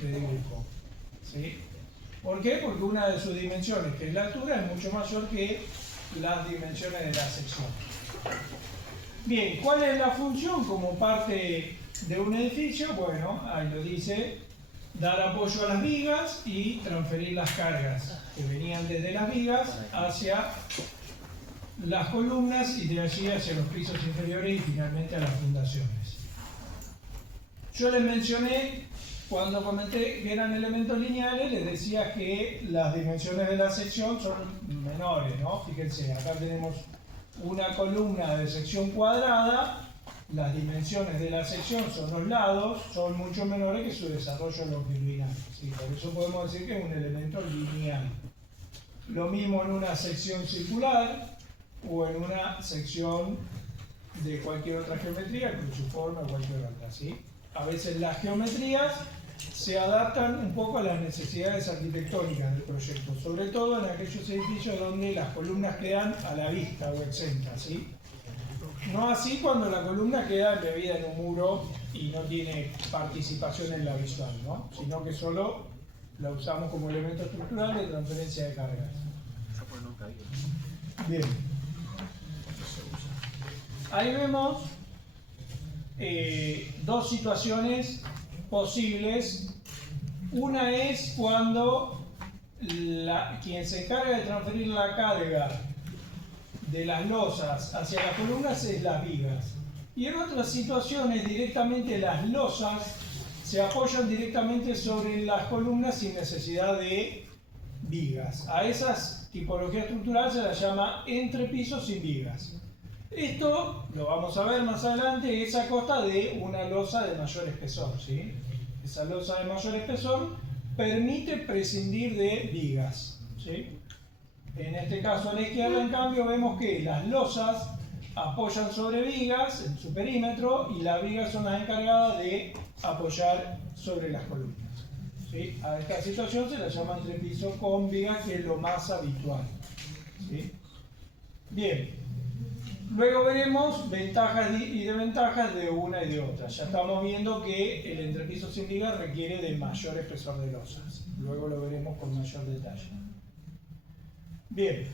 de dibujo. ¿Sí? ¿Por qué? Porque una de sus dimensiones, que es la altura, es mucho mayor que las dimensiones de la sección. Bien, ¿cuál es la función como parte de un edificio? Bueno, ahí lo dice, dar apoyo a las vigas y transferir las cargas que venían desde las vigas hacia las columnas y de allí hacia los pisos inferiores y finalmente a las fundaciones. Yo les mencioné, cuando comenté que eran elementos lineales, les decía que las dimensiones de la sección son menores, ¿no? Fíjense, acá tenemos una columna de sección cuadrada, las dimensiones de la sección son los lados, son mucho menores que su desarrollo longitudinal. ¿Sí? Por eso podemos decir que es un elemento lineal. Lo mismo en una sección circular o en una sección de cualquier otra geometría, cruciforme o cualquier otra. ¿Sí? A veces las geometrías se adaptan un poco a las necesidades arquitectónicas del proyecto, sobre todo en aquellos edificios donde las columnas quedan a la vista o exentas, ¿sí? No así cuando la columna queda embebida en un muro y no tiene participación en la visual, ¿no? Sino que solo la usamos como elemento estructural de transferencia de cargas. Bien. Ahí vemos dos situaciones posibles. Una es cuando quien se encarga de transferir la carga de las losas hacia las columnas es las vigas. Y en otras situaciones directamente las losas se apoyan directamente sobre las columnas sin necesidad de vigas. A esas tipologías estructurales se las llama entrepisos sin vigas. Esto, lo vamos a ver más adelante, es a costa de una losa de mayor espesor, ¿sí? Esa losa de mayor espesor permite prescindir de vigas, ¿sí? En este caso a la izquierda, en cambio, vemos que las losas apoyan sobre vigas en su perímetro y las vigas son las encargadas de apoyar sobre las columnas, ¿sí? A esta situación se la llama entrepiso con vigas, que es lo más habitual, ¿sí? Bien. Luego veremos ventajas y desventajas de una y de otra. Ya estamos viendo que el entrepiso sin vigas requiere de mayor espesor de losas. Luego lo veremos con mayor detalle. Bien.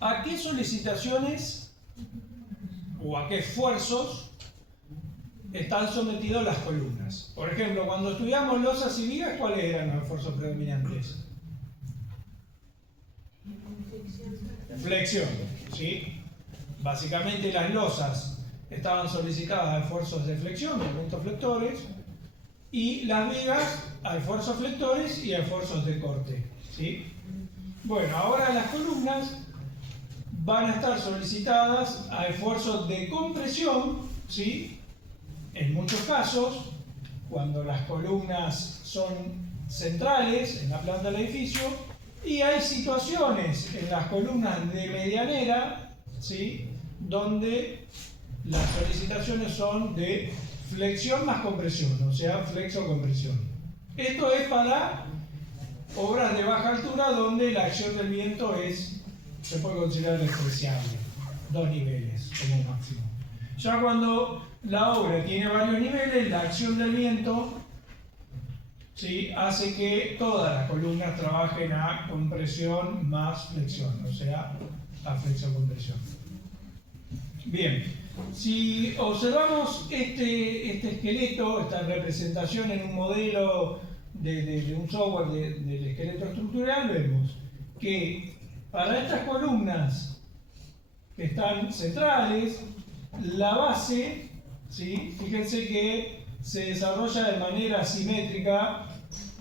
¿A qué solicitaciones o a qué esfuerzos están sometidos las columnas? Por ejemplo, cuando estudiamos losas y vigas, ¿cuáles eran los esfuerzos predominantes? Flexión, ¿sí? Básicamente las losas estaban solicitadas a esfuerzos de flexión, momentos flectores, y las vigas a esfuerzos flectores y a esfuerzos de corte, ¿sí? Bueno, ahora las columnas van a estar solicitadas a esfuerzos de compresión, ¿sí? En muchos casos, cuando las columnas son centrales en la planta del edificio, y hay situaciones en las columnas de medianera, ¿sí? Donde las solicitaciones son de flexión más compresión, o sea, flexo-compresión. Esto es para obras de baja altura donde la acción del viento se puede considerar despreciable, 2 niveles como máximo. Ya cuando la obra tiene varios niveles, la acción del viento, ¿sí? Hace que todas las columnas trabajen a compresión más flexión, o sea, a flexión-compresión. Bien, si observamos este esqueleto, esta representación en un modelo de un software del esqueleto estructural, vemos que para estas columnas que están centrales, la base, ¿sí? Fíjense que se desarrolla de manera simétrica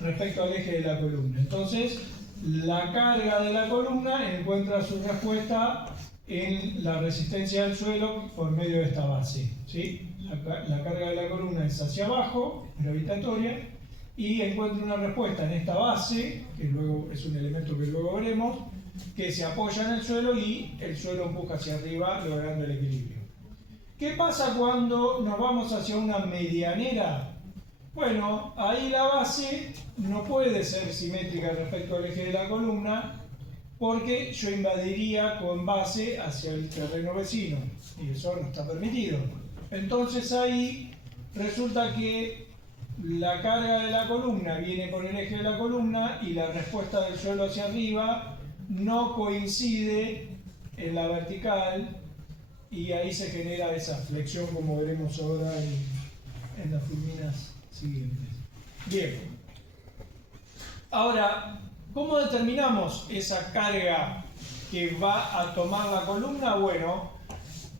respecto al eje de la columna. Entonces, la carga de la columna encuentra su respuesta en la resistencia del suelo por medio de esta base, ¿sí? La carga de la columna es hacia abajo, gravitatoria, y encuentra una respuesta en esta base, que luego es un elemento que luego veremos, que se apoya en el suelo y el suelo empuja hacia arriba, logrando el equilibrio. ¿Qué pasa cuando nos vamos hacia una medianera? Bueno, ahí la base no puede ser simétrica respecto al eje de la columna, porque yo invadiría con base hacia el terreno vecino, y eso no está permitido. Entonces ahí resulta que la carga de la columna viene por el eje de la columna y la respuesta del suelo hacia arriba no coincide en la vertical y ahí se genera esa flexión como veremos ahora en las fulminas siguientes. Bien. Ahora, ¿cómo determinamos esa carga que va a tomar la columna? Bueno,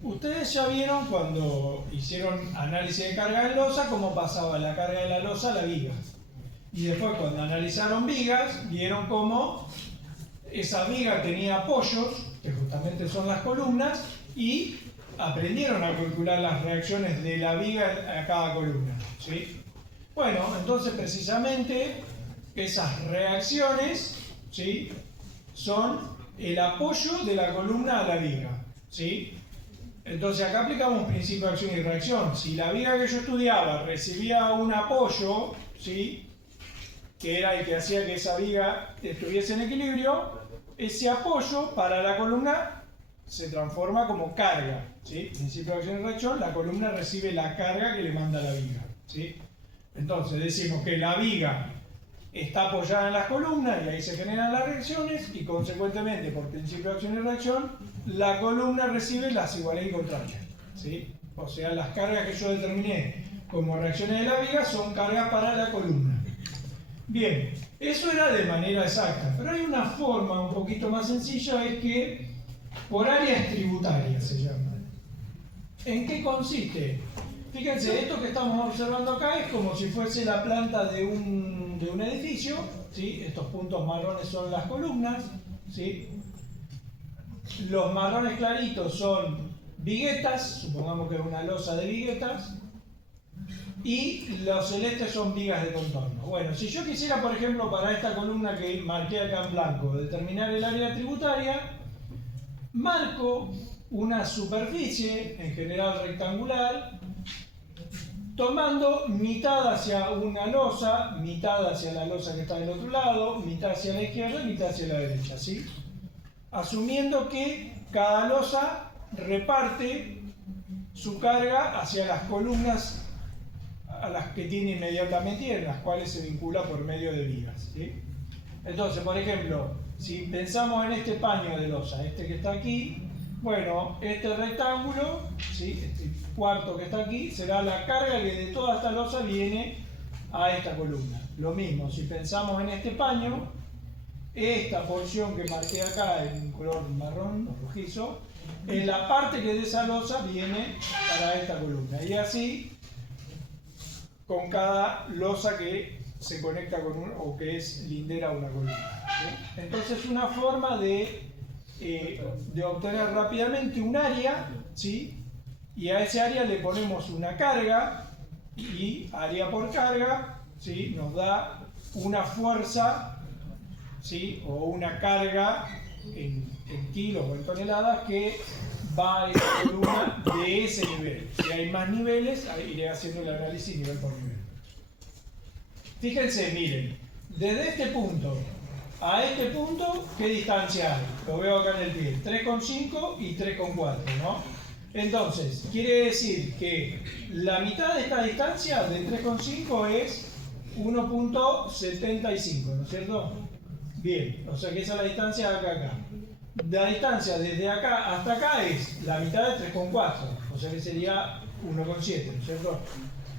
ustedes ya vieron cuando hicieron análisis de carga de losa cómo pasaba la carga de la losa a la viga. Y después cuando analizaron vigas, vieron cómo esa viga tenía apoyos, que justamente son las columnas, y aprendieron a calcular las reacciones de la viga a cada columna, ¿sí? Bueno, entonces precisamente esas reacciones, ¿sí?, son el apoyo de la columna a la viga, ¿sí? Entonces acá aplicamos un principio de acción y reacción. Si la viga que yo estudiaba recibía un apoyo, ¿sí?, que era el que hacía que esa viga estuviese en equilibrio, ese apoyo para la columna se transforma como carga, ¿sí? Principio de acción y reacción, la columna recibe la carga que le manda la viga, ¿sí? Entonces decimos que la viga está apoyada en las columnas y ahí se generan las reacciones y consecuentemente por principio de acción y reacción la columna recibe las iguales y contrarias, ¿sí? O sea, las cargas que yo determiné como reacciones de la viga son cargas para la columna. Bien, eso era de manera exacta, pero hay una forma un poquito más sencilla, es que por áreas tributarias se llama. ¿En qué consiste? Fíjense, esto que estamos observando acá es como si fuese la planta de un edificio, ¿sí? Estos puntos marrones son las columnas, ¿sí? Los marrones claritos son viguetas, supongamos que es una losa de viguetas, y los celestes son vigas de contorno. Bueno, si yo quisiera, por ejemplo, para esta columna que marqué acá en blanco, determinar el área tributaria, marco una superficie, en general rectangular, tomando mitad hacia una losa, mitad hacia la losa que está del otro lado, mitad hacia la izquierda y mitad hacia la derecha, ¿sí? Asumiendo que cada losa reparte su carga hacia las columnas a las que tiene inmediatamente y en las cuales se vincula por medio de vigas, ¿sí? Entonces, por ejemplo, si pensamos en este paño de losa, este que está aquí, bueno, este rectángulo, ¿sí?, este cuarto que está aquí, será la carga que de toda esta losa viene a esta columna. Lo mismo, si pensamos en este paño, esta porción que marqué acá en color marrón o rojizo, en la parte que de esa losa viene para esta columna. Y así con cada losa que se conecta con o que es lindera a una columna, ¿sí? Entonces, una forma de obtener rápidamente un área, ¿sí?, y a ese área le ponemos una carga y área por carga, ¿sí?, nos da una fuerza, ¿sí?, o una carga en kilos o en toneladas que va a esa columna de ese nivel. Si hay más niveles, iré haciendo el análisis nivel por nivel. Fíjense, miren, desde este punto a este punto, ¿qué distancia hay? Lo veo acá en el pie, 3,5 y 3,4, ¿no? Entonces, quiere decir que la mitad de esta distancia de 3,5 es 1,75, ¿no es cierto? Bien, o sea que esa es la distancia de acá a acá. La distancia desde acá hasta acá es la mitad de 3,4, o sea que sería 1,7, ¿no es cierto?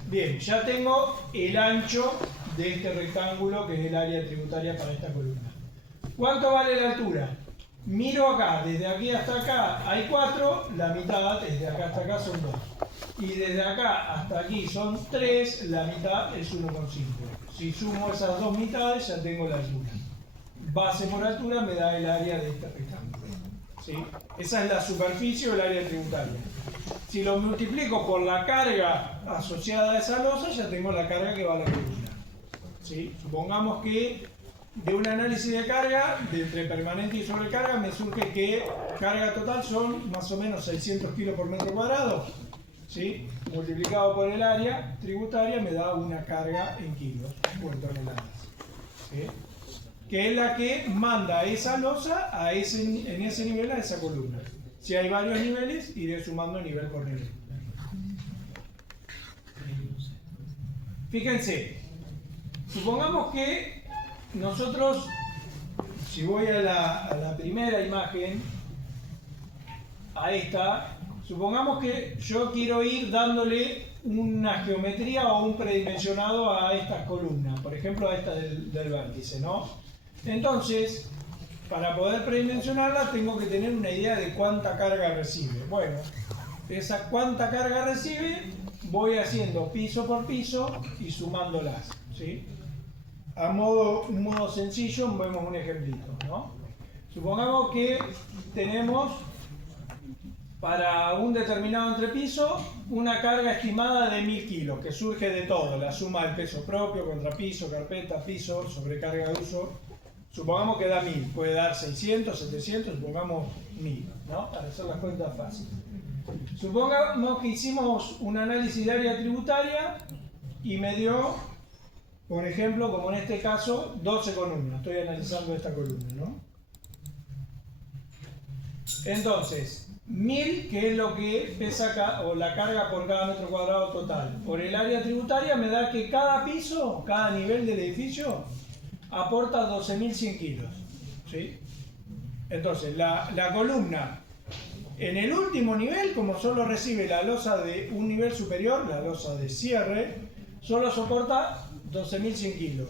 Bien, ya tengo el ancho de este rectángulo que es el área tributaria para esta columna. ¿Cuánto vale la altura? Miro acá, desde aquí hasta acá hay 4, la mitad desde acá hasta acá son 2. Y desde acá hasta aquí son 3, la mitad es 1,5. Si sumo esas dos mitades ya tengo la altura. Base por altura me da el área de este rectángulo, ¿sí? Esa es la superficie o el área tributaria. Si lo multiplico por la carga asociada a esa losa, ya tengo la carga que va a la columna, ¿sí? Supongamos que de un análisis de carga, de entre permanente y sobrecarga, me surge que carga total son más o menos 600 kilos por metro cuadrado, ¿sí? Multiplicado por el área tributaria me da una carga en kilos o en toneladas, ¿sí?, que es la que manda esa losa en ese nivel a esa columna. Si hay varios niveles, iré sumando nivel por nivel. Fíjense, supongamos que nosotros, si voy a la primera imagen, a esta, supongamos que yo quiero ir dándole una geometría o un predimensionado a estas columnas, por ejemplo a esta del vértice, ¿no? Entonces, para poder predimensionarla tengo que tener una idea de cuánta carga recibe. Bueno, esa cuánta carga recibe voy haciendo piso por piso y sumándolas, ¿sí? Un modo sencillo, vemos un ejemplito, ¿no? Supongamos que tenemos para un determinado entrepiso una carga estimada de 1000 kilos, que surge de todo, la suma del peso propio, contrapiso, carpeta, piso, sobrecarga de uso. Supongamos que da 1000, puede dar 600, 700, supongamos 1000, ¿no? Para hacer las cuentas fáciles. Supongamos que hicimos un análisis de área tributaria y me dio, por ejemplo, como en este caso, 12 columnas. Estoy analizando esta columna, ¿no? Entonces, 1000, que es lo que pesa o la carga por cada metro cuadrado total, por el área tributaria me da que cada piso, cada nivel del edificio, aporta 12.100 kilos, ¿sí? Entonces, la columna, en el último nivel, como solo recibe la losa de un nivel superior, la losa de cierre, solo soporta 12.100 kilos.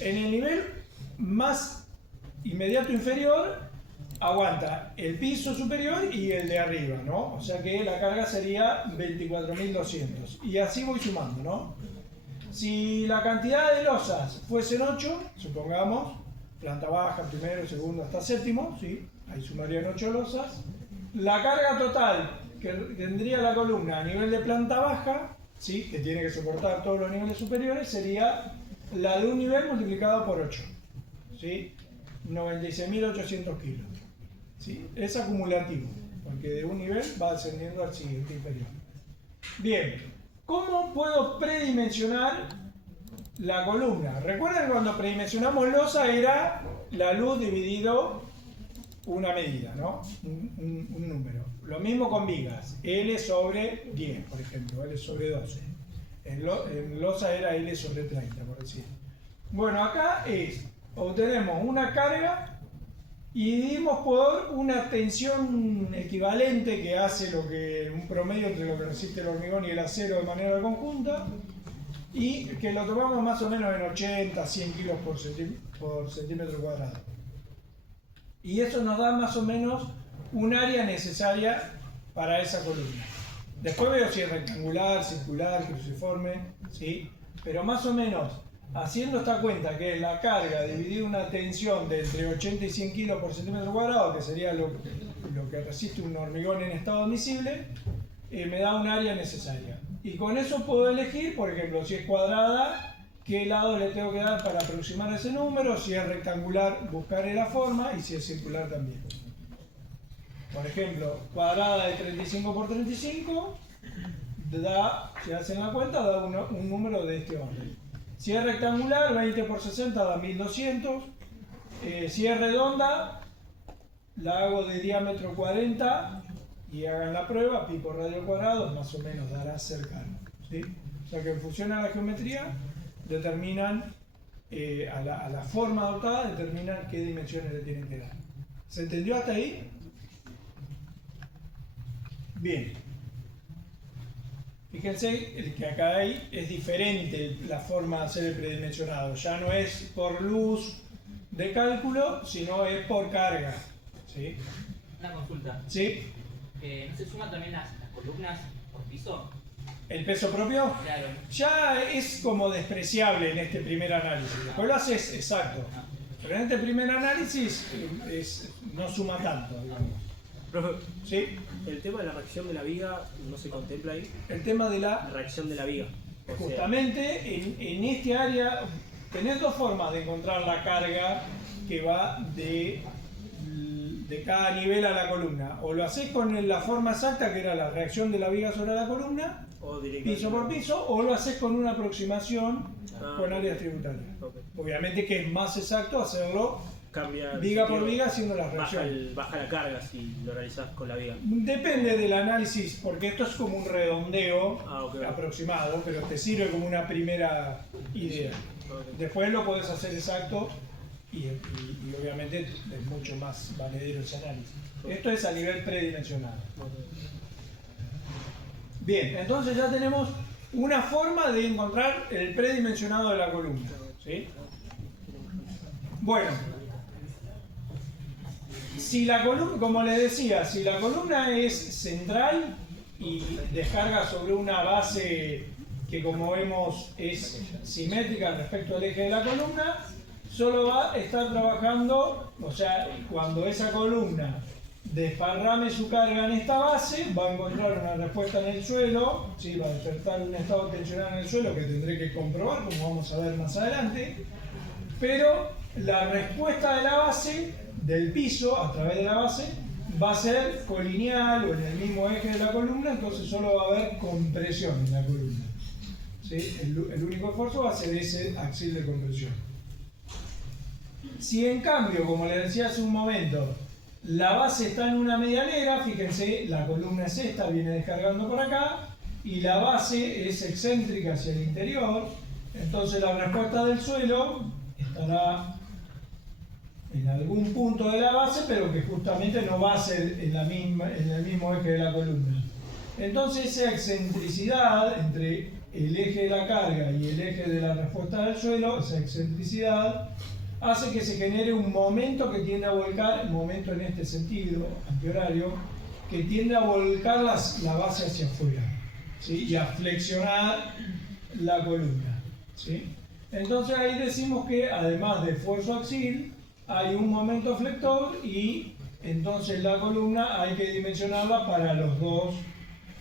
En el nivel más inmediato inferior, aguanta el piso superior y el de arriba, ¿no? O sea que la carga sería 24.200. Y así voy sumando, ¿no? Si la cantidad de losas fuesen 8, supongamos, planta baja, primero, segundo, hasta séptimo, ¿sí? Ahí sumarían 8 losas. La carga total que tendría la columna a nivel de planta baja, ¿sí? Que tiene que soportar todos los niveles superiores, sería la de un nivel multiplicado por 8, ¿sí? 96.800 kilos. ¿Sí? Es acumulativo, porque de un nivel va ascendiendo al siguiente inferior. Bien, ¿cómo puedo predimensionar la columna? Recuerden cuando predimensionamos losa era la luz dividido una medida, ¿no? Un número. Lo mismo con vigas, L sobre 10, por ejemplo, L sobre 12. En losa era L sobre 30, por decir. Bueno, acá obtenemos una carga y dividimos por una tensión equivalente que hace un promedio entre lo que resiste el hormigón y el acero de manera conjunta, y que lo tomamos más o menos en 80, 100 kilos por centímetro cuadrado. Y eso nos da más o menos un área necesaria para esa columna. Después veo si es rectangular, circular, cruciforme, ¿sí? Pero más o menos, haciendo esta cuenta, que es la carga dividida una tensión de entre 80 y 100 kilos por centímetro cuadrado, que sería lo que resiste un hormigón en estado admisible, me da un área necesaria. Y con eso puedo elegir, por ejemplo, si es cuadrada, qué lado le tengo que dar para aproximar ese número, si es rectangular, buscaré la forma, y si es circular también. Por ejemplo, cuadrada de 35 por 35, si hacen la cuenta, da un número de este orden. Si es rectangular, 20 por 60 da 1200. Si es redonda, la hago de diámetro 40 y hagan la prueba, pi por radio al cuadrado, más o menos dará cercano, ¿sí? O sea que en función a la geometría, determinan, a la forma adoptada, determinan qué dimensiones le tienen que dar. ¿Se entendió hasta ahí? Bien. Fíjense que acá es diferente la forma de hacer el predimensionado. Ya no es por luz de cálculo, sino es por carga, ¿sí? Una consulta. ¿Sí? ¿No se suman también las columnas por piso? ¿El peso propio? Claro. Ya es como despreciable en este primer análisis. Después lo haces exacto. Pero en este primer análisis no suma tanto, digamos. Profe, ¿Sí? el tema de la reacción de la viga no se contempla ahí. El tema de la... Reacción de la viga. O sea, Justamente en este área tenés dos formas de encontrar la carga que va de cada nivel a la columna. O lo haces con la forma exacta, que era la reacción de la viga sobre la columna, o directamente. piso por piso, o lo haces con una aproximación con áreas tributarias. Okay. Obviamente que es más exacto hacerlo cambia. viga por viga haciendo la reacción. Baja la carga si lo realizás con la viga. Depende del análisis, porque esto es como un redondeo Ok. aproximado, pero te sirve como una primera idea. Ok. Después lo podés hacer exacto y obviamente es mucho más valedero ese análisis. Esto es a nivel predimensional. Bien, entonces ya tenemos una forma de encontrar el predimensionado de la columna. ¿Sí? Bueno, si la columna, como les decía, si la columna es central y descarga sobre una base que, como vemos, es simétrica respecto al eje de la columna, solo va a estar trabajando, o sea, cuando esa columna desparrame su carga en esta base, va a encontrar una respuesta en el suelo, ¿sí? Va a despertar un estado tensional en el suelo que tendré que comprobar, como vamos a ver más adelante, pero la respuesta de la base, del piso, a través de la base, va a ser colineal o en el mismo eje de la columna, entonces solo va a haber compresión en la columna. ¿Sí? El único esfuerzo va a ser ese axil de compresión. Si en cambio, como les decía hace un momento, la base está en una medianera, fíjense, la columna es esta, viene descargando por acá, y la base es excéntrica hacia el interior, entonces la respuesta del suelo estará en algún punto de la base, pero que justamente no va a ser en el mismo eje de la columna. Entonces esa excentricidad entre el eje de la carga y el eje de la respuesta del suelo, esa excentricidad, hace que se genere un momento que tiende a volcar, momento en este sentido, antihorario, que tiende a volcar la base hacia afuera, ¿sí? Y a flexionar la columna, ¿sí? Entonces ahí decimos que además de esfuerzo axil, hay un momento flector y entonces la columna hay que dimensionarla para los dos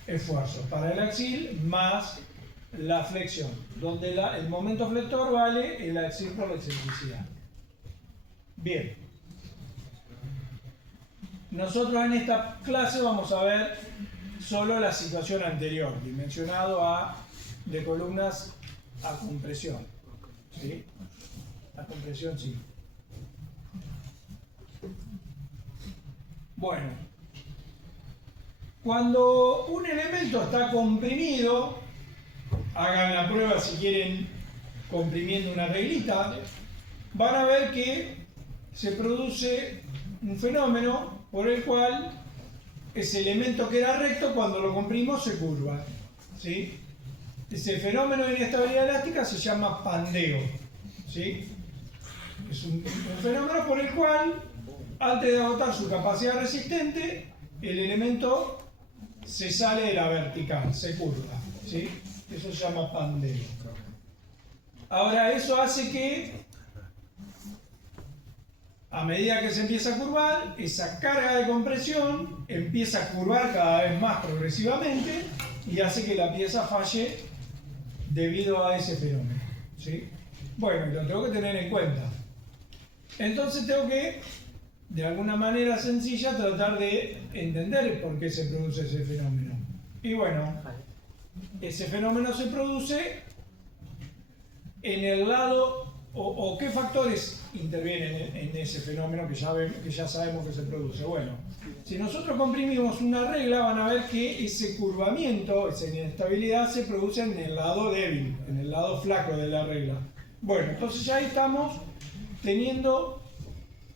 esfuerzos, para el axil más la flexión, donde el momento flector vale el axil por la excentricidad. Bien, nosotros en esta clase vamos a ver solo la situación anterior, dimensionado de columnas a compresión, ¿sí? A compresión, sí. Bueno, cuando un elemento está comprimido, hagan la prueba si quieren comprimiendo una reglita, van a ver que se produce un fenómeno por el cual ese elemento que era recto, cuando lo comprimo, se curva, ¿sí? Ese fenómeno de inestabilidad elástica se llama pandeo, ¿sí? Es un fenómeno por el cual, antes de agotar su capacidad resistente, el elemento se sale de la vertical, se curva, ¿sí? Eso se llama pandeo. Ahora, eso hace que a medida que se empieza a curvar, esa carga de compresión empieza a curvar cada vez más progresivamente y hace que la pieza falle debido a ese fenómeno, ¿sí? Bueno, lo tengo que tener en cuenta. Entonces tengo que, de alguna manera sencilla, tratar de entender por qué se produce ese fenómeno. Y bueno, ese fenómeno se produce en el lado, o qué factores intervienen en ese fenómeno que ya sabemos que se produce. Bueno, si nosotros comprimimos una regla, van a ver que ese curvamiento, esa inestabilidad, se produce en el lado débil, en el lado flaco de la regla. Bueno, entonces ya ahí estamos teniendo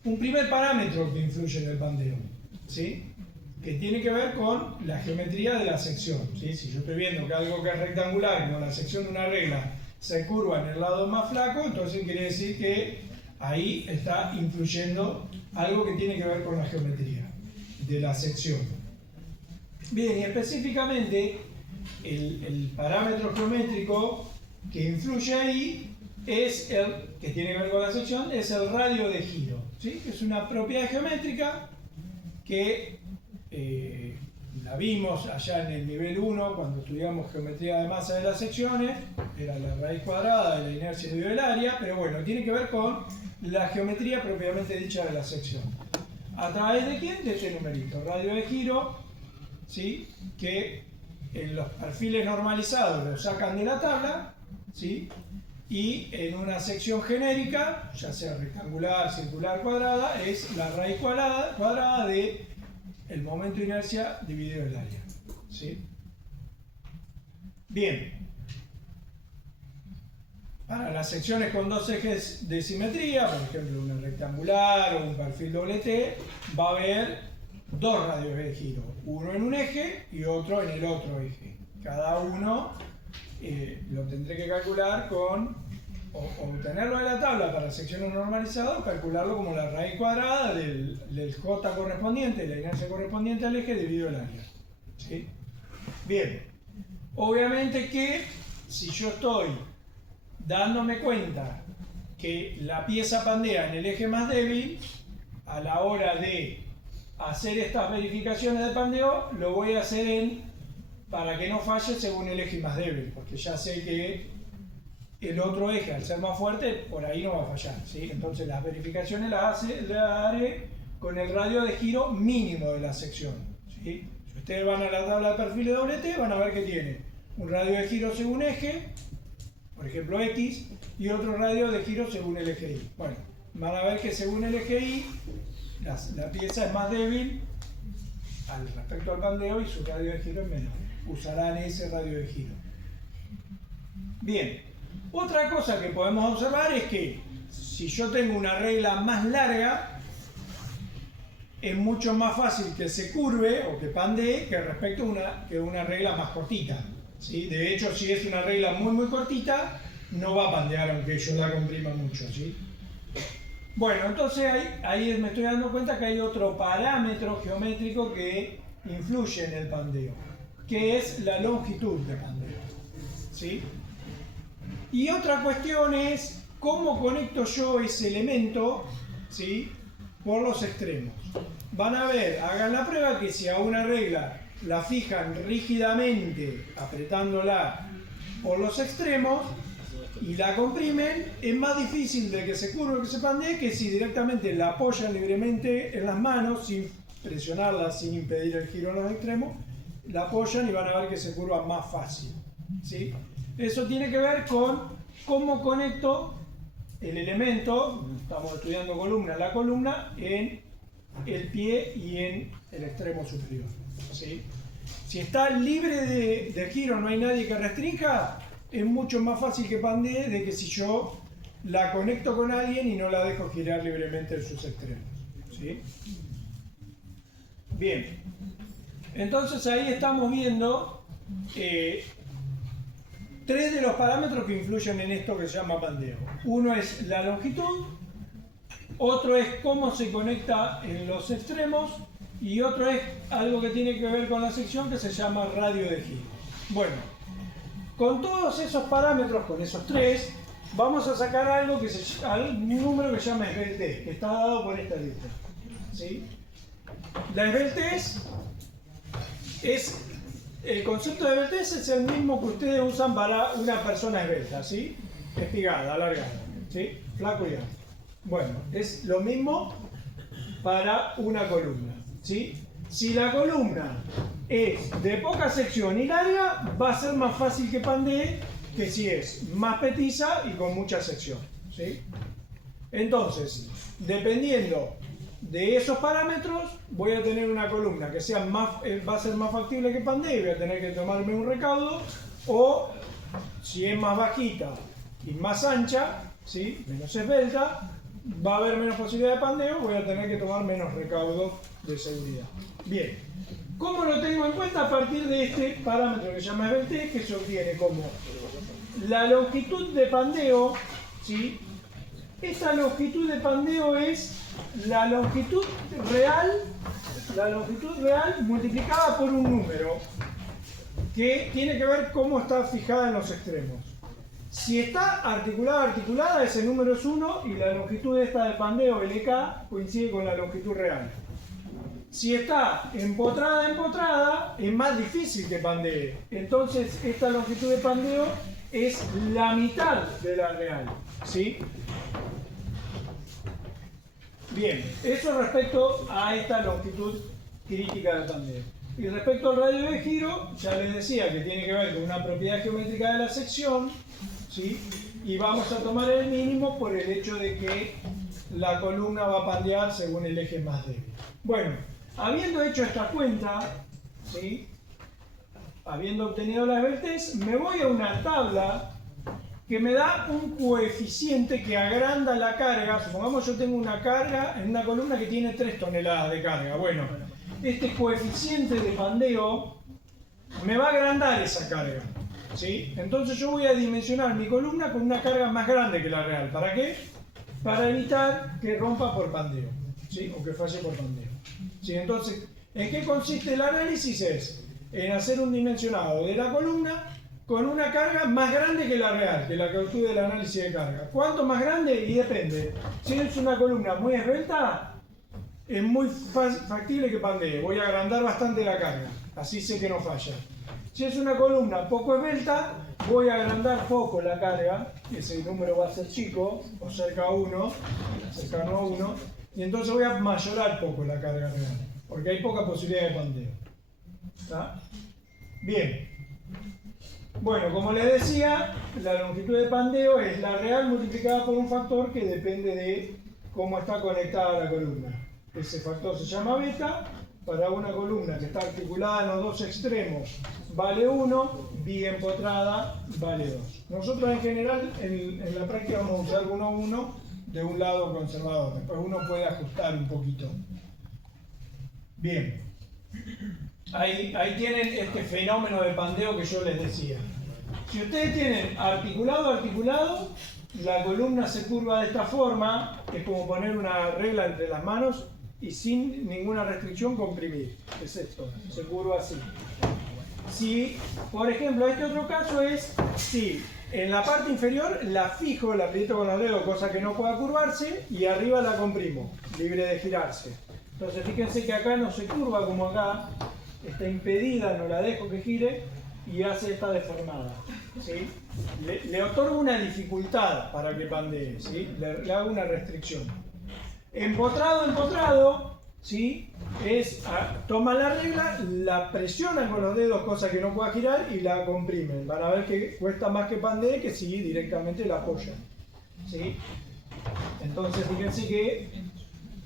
un primer parámetro que influye en el pandeo, ¿sí? Que tiene que ver con la geometría de la sección, ¿sí? Si yo estoy viendo que algo que es rectangular, como la sección de una regla, se curva en el lado más flaco, entonces quiere decir que ahí está influyendo algo que tiene que ver con la geometría de la sección. Bien, y específicamente el parámetro geométrico que influye ahí es que tiene que ver con la sección, es el radio de giro, ¿sí? Es una propiedad geométrica que la vimos allá en el nivel 1 cuando estudiamos geometría de masa de las secciones, era la raíz cuadrada de la inercia del área, pero bueno, tiene que ver con la geometría propiamente dicha de la sección. ¿A través de quién? De este numerito, radio de giro, ¿sí? Que en los perfiles normalizados lo sacan de la tabla, ¿sí? y en una sección genérica, ya sea rectangular, circular, cuadrada, es la raíz cuadrada de el momento de inercia dividido el área. ¿Sí? Bien. Para las secciones con dos ejes de simetría, por ejemplo una rectangular o un perfil doble T, va a haber dos radios de giro, uno en un eje y otro en el otro eje. Cada uno lo tendré que calcular con, o tenerlo en la tabla para secciones normalizadas, o calcularlo como la raíz cuadrada del J correspondiente, la inercia correspondiente al eje dividido el área. ¿Sí? Bien, obviamente que si yo estoy dándome cuenta que la pieza pandea en el eje más débil, a la hora de hacer estas verificaciones de pandeo, lo voy a hacer para que no falle según el eje más débil, porque ya sé que el otro eje, al ser más fuerte, por ahí no va a fallar, ¿sí? Entonces las verificaciones las haré con el radio de giro mínimo de la sección, ¿sí? Si ustedes van a la tabla de perfiles doble T, van a ver que tiene un radio de giro según eje, por ejemplo X, y otro radio de giro según el eje Y. Bueno, van a ver que según el eje Y, la pieza es más débil respecto al pandeo y su radio de giro es menor. Usarán ese radio de giro. Bien, otra cosa que podemos observar es que si yo tengo una regla más larga, es mucho más fácil que se curve o que pandee que respecto a una regla más cortita. ¿Sí? De hecho, si es una regla muy cortita, no va a pandear aunque yo la comprima mucho. ¿Sí? Bueno, entonces ahí me estoy dando cuenta que hay otro parámetro geométrico que influye en el pandeo, que es la longitud de pandeo. ¿Sí? Y otra cuestión es cómo conecto yo ese elemento, ¿sí?, por los extremos. Van a ver, hagan la prueba que si a una regla la fijan rígidamente apretándola por los extremos y la comprimen, es más difícil de que se curve o que se pandee que si directamente la apoyan libremente en las manos sin presionarla, sin impedir el giro en los extremos, la apoyan y van a ver que se curva más fácil. ¿Sí? Eso tiene que ver con cómo conecto el elemento, estamos estudiando la columna, en el pie y en el extremo superior. ¿Sí? Si está libre de giro, no hay nadie que restrinja, es mucho más fácil que pandee de que si yo la conecto con alguien y no la dejo girar libremente en sus extremos. ¿Sí? Bien, entonces ahí estamos viendo tres de los parámetros que influyen en esto que se llama pandeo. Uno es la longitud, otro es cómo se conecta en los extremos y otro es algo que tiene que ver con la sección que se llama radio de giro. Bueno, con todos esos parámetros, con esos tres, vamos a sacar algo un número que se llama esbeltez, que está dado por esta letra. ¿Sí? La esbeltez es... El concepto de esbeltez es el mismo que ustedes usan para una persona esbelta, ¿sí? Espigada, alargada, ¿sí? Flaco y alto. Bueno, es lo mismo para una columna, ¿sí? Si la columna es de poca sección y larga, va a ser más fácil que pandee que si es más petiza y con mucha sección, ¿sí? Entonces, dependiendo de esos parámetros, voy a tener una columna que va a ser más factible que pandee y voy a tener que tomarme un recaudo, o si es más bajita y más ancha, ¿sí?, menos esbelta, va a haber menos posibilidad de pandeo, voy a tener que tomar menos recaudo de seguridad. Bien, ¿cómo lo tengo en cuenta? A partir de este parámetro que se llama esbeltez, que se obtiene como la longitud de pandeo, ¿sí? Esta longitud de pandeo es la longitud real multiplicada por un número que tiene que ver cómo está fijada en los extremos. Si está articulada, ese número es 1 y la longitud esta de pandeo, LK, coincide con la longitud real. Si está empotrada, es más difícil que pandee. Entonces, esta longitud de pandeo es la mitad de la real, ¿sí? Bien, eso respecto a esta longitud crítica de pandeo. Y respecto al radio de giro, ya les decía que tiene que ver con una propiedad geométrica de la sección, ¿sí? Y vamos a tomar el mínimo por el hecho de que la columna va a pandear según el eje más débil. Bueno, habiendo hecho esta cuenta, ¿sí? Habiendo obtenido las vertes, me voy a una tabla que me da un coeficiente que agranda la carga. Supongamos yo tengo una carga en una columna que tiene 3 toneladas de carga. Bueno, este coeficiente de pandeo me va a agrandar esa carga, ¿sí? Entonces yo voy a dimensionar mi columna con una carga más grande que la real. ¿Para qué? Para evitar que rompa por pandeo, ¿sí? O que falle por pandeo, ¿sí? Entonces, ¿en qué consiste el análisis? Es en hacer un dimensionado de la columna con una carga más grande que la real, que la que obtuve del análisis de carga. ¿Cuánto más grande? Y depende. Si es una columna muy esbelta, es muy factible que pandee. Voy a agrandar bastante la carga, así sé que no falla. Si es una columna poco esbelta, voy a agrandar poco la carga, ese número va a ser chico, o cerca a 1, cercano a 1, y entonces voy a mayorar poco la carga real, porque hay poca posibilidad de pandeo. ¿Está? Bien. Bueno, como les decía, la longitud de pandeo es la real multiplicada por un factor que depende de cómo está conectada la columna. Ese factor se llama beta. Para una columna que está articulada en los dos extremos vale 1, biempotrada vale 2. Nosotros en general en la práctica vamos a usar 1, 1 de un lado conservador. Después uno puede ajustar un poquito. Bien. Ahí tienen este fenómeno de pandeo que yo les decía. Si ustedes tienen articulado, la columna se curva de esta forma, que es como poner una regla entre las manos y sin ninguna restricción comprimir. Es esto, se curva así. Si, por ejemplo, este otro caso es, si en la parte inferior la fijo, la aprieto con los dedos, cosa que no pueda curvarse, y arriba la comprimo, libre de girarse. Entonces fíjense que acá no se curva como acá, está impedida, no la dejo que gire y hace esta deformada, ¿sí? Le otorgo una dificultad para que pandee, ¿sí? Le hago una restricción. Empotrado, ¿sí? Toma la regla, la presionan con los dedos, cosa que no pueda girar, y la comprimen. Van a ver que cuesta más que pandee que si directamente la apoyan, ¿sí? Entonces fíjense que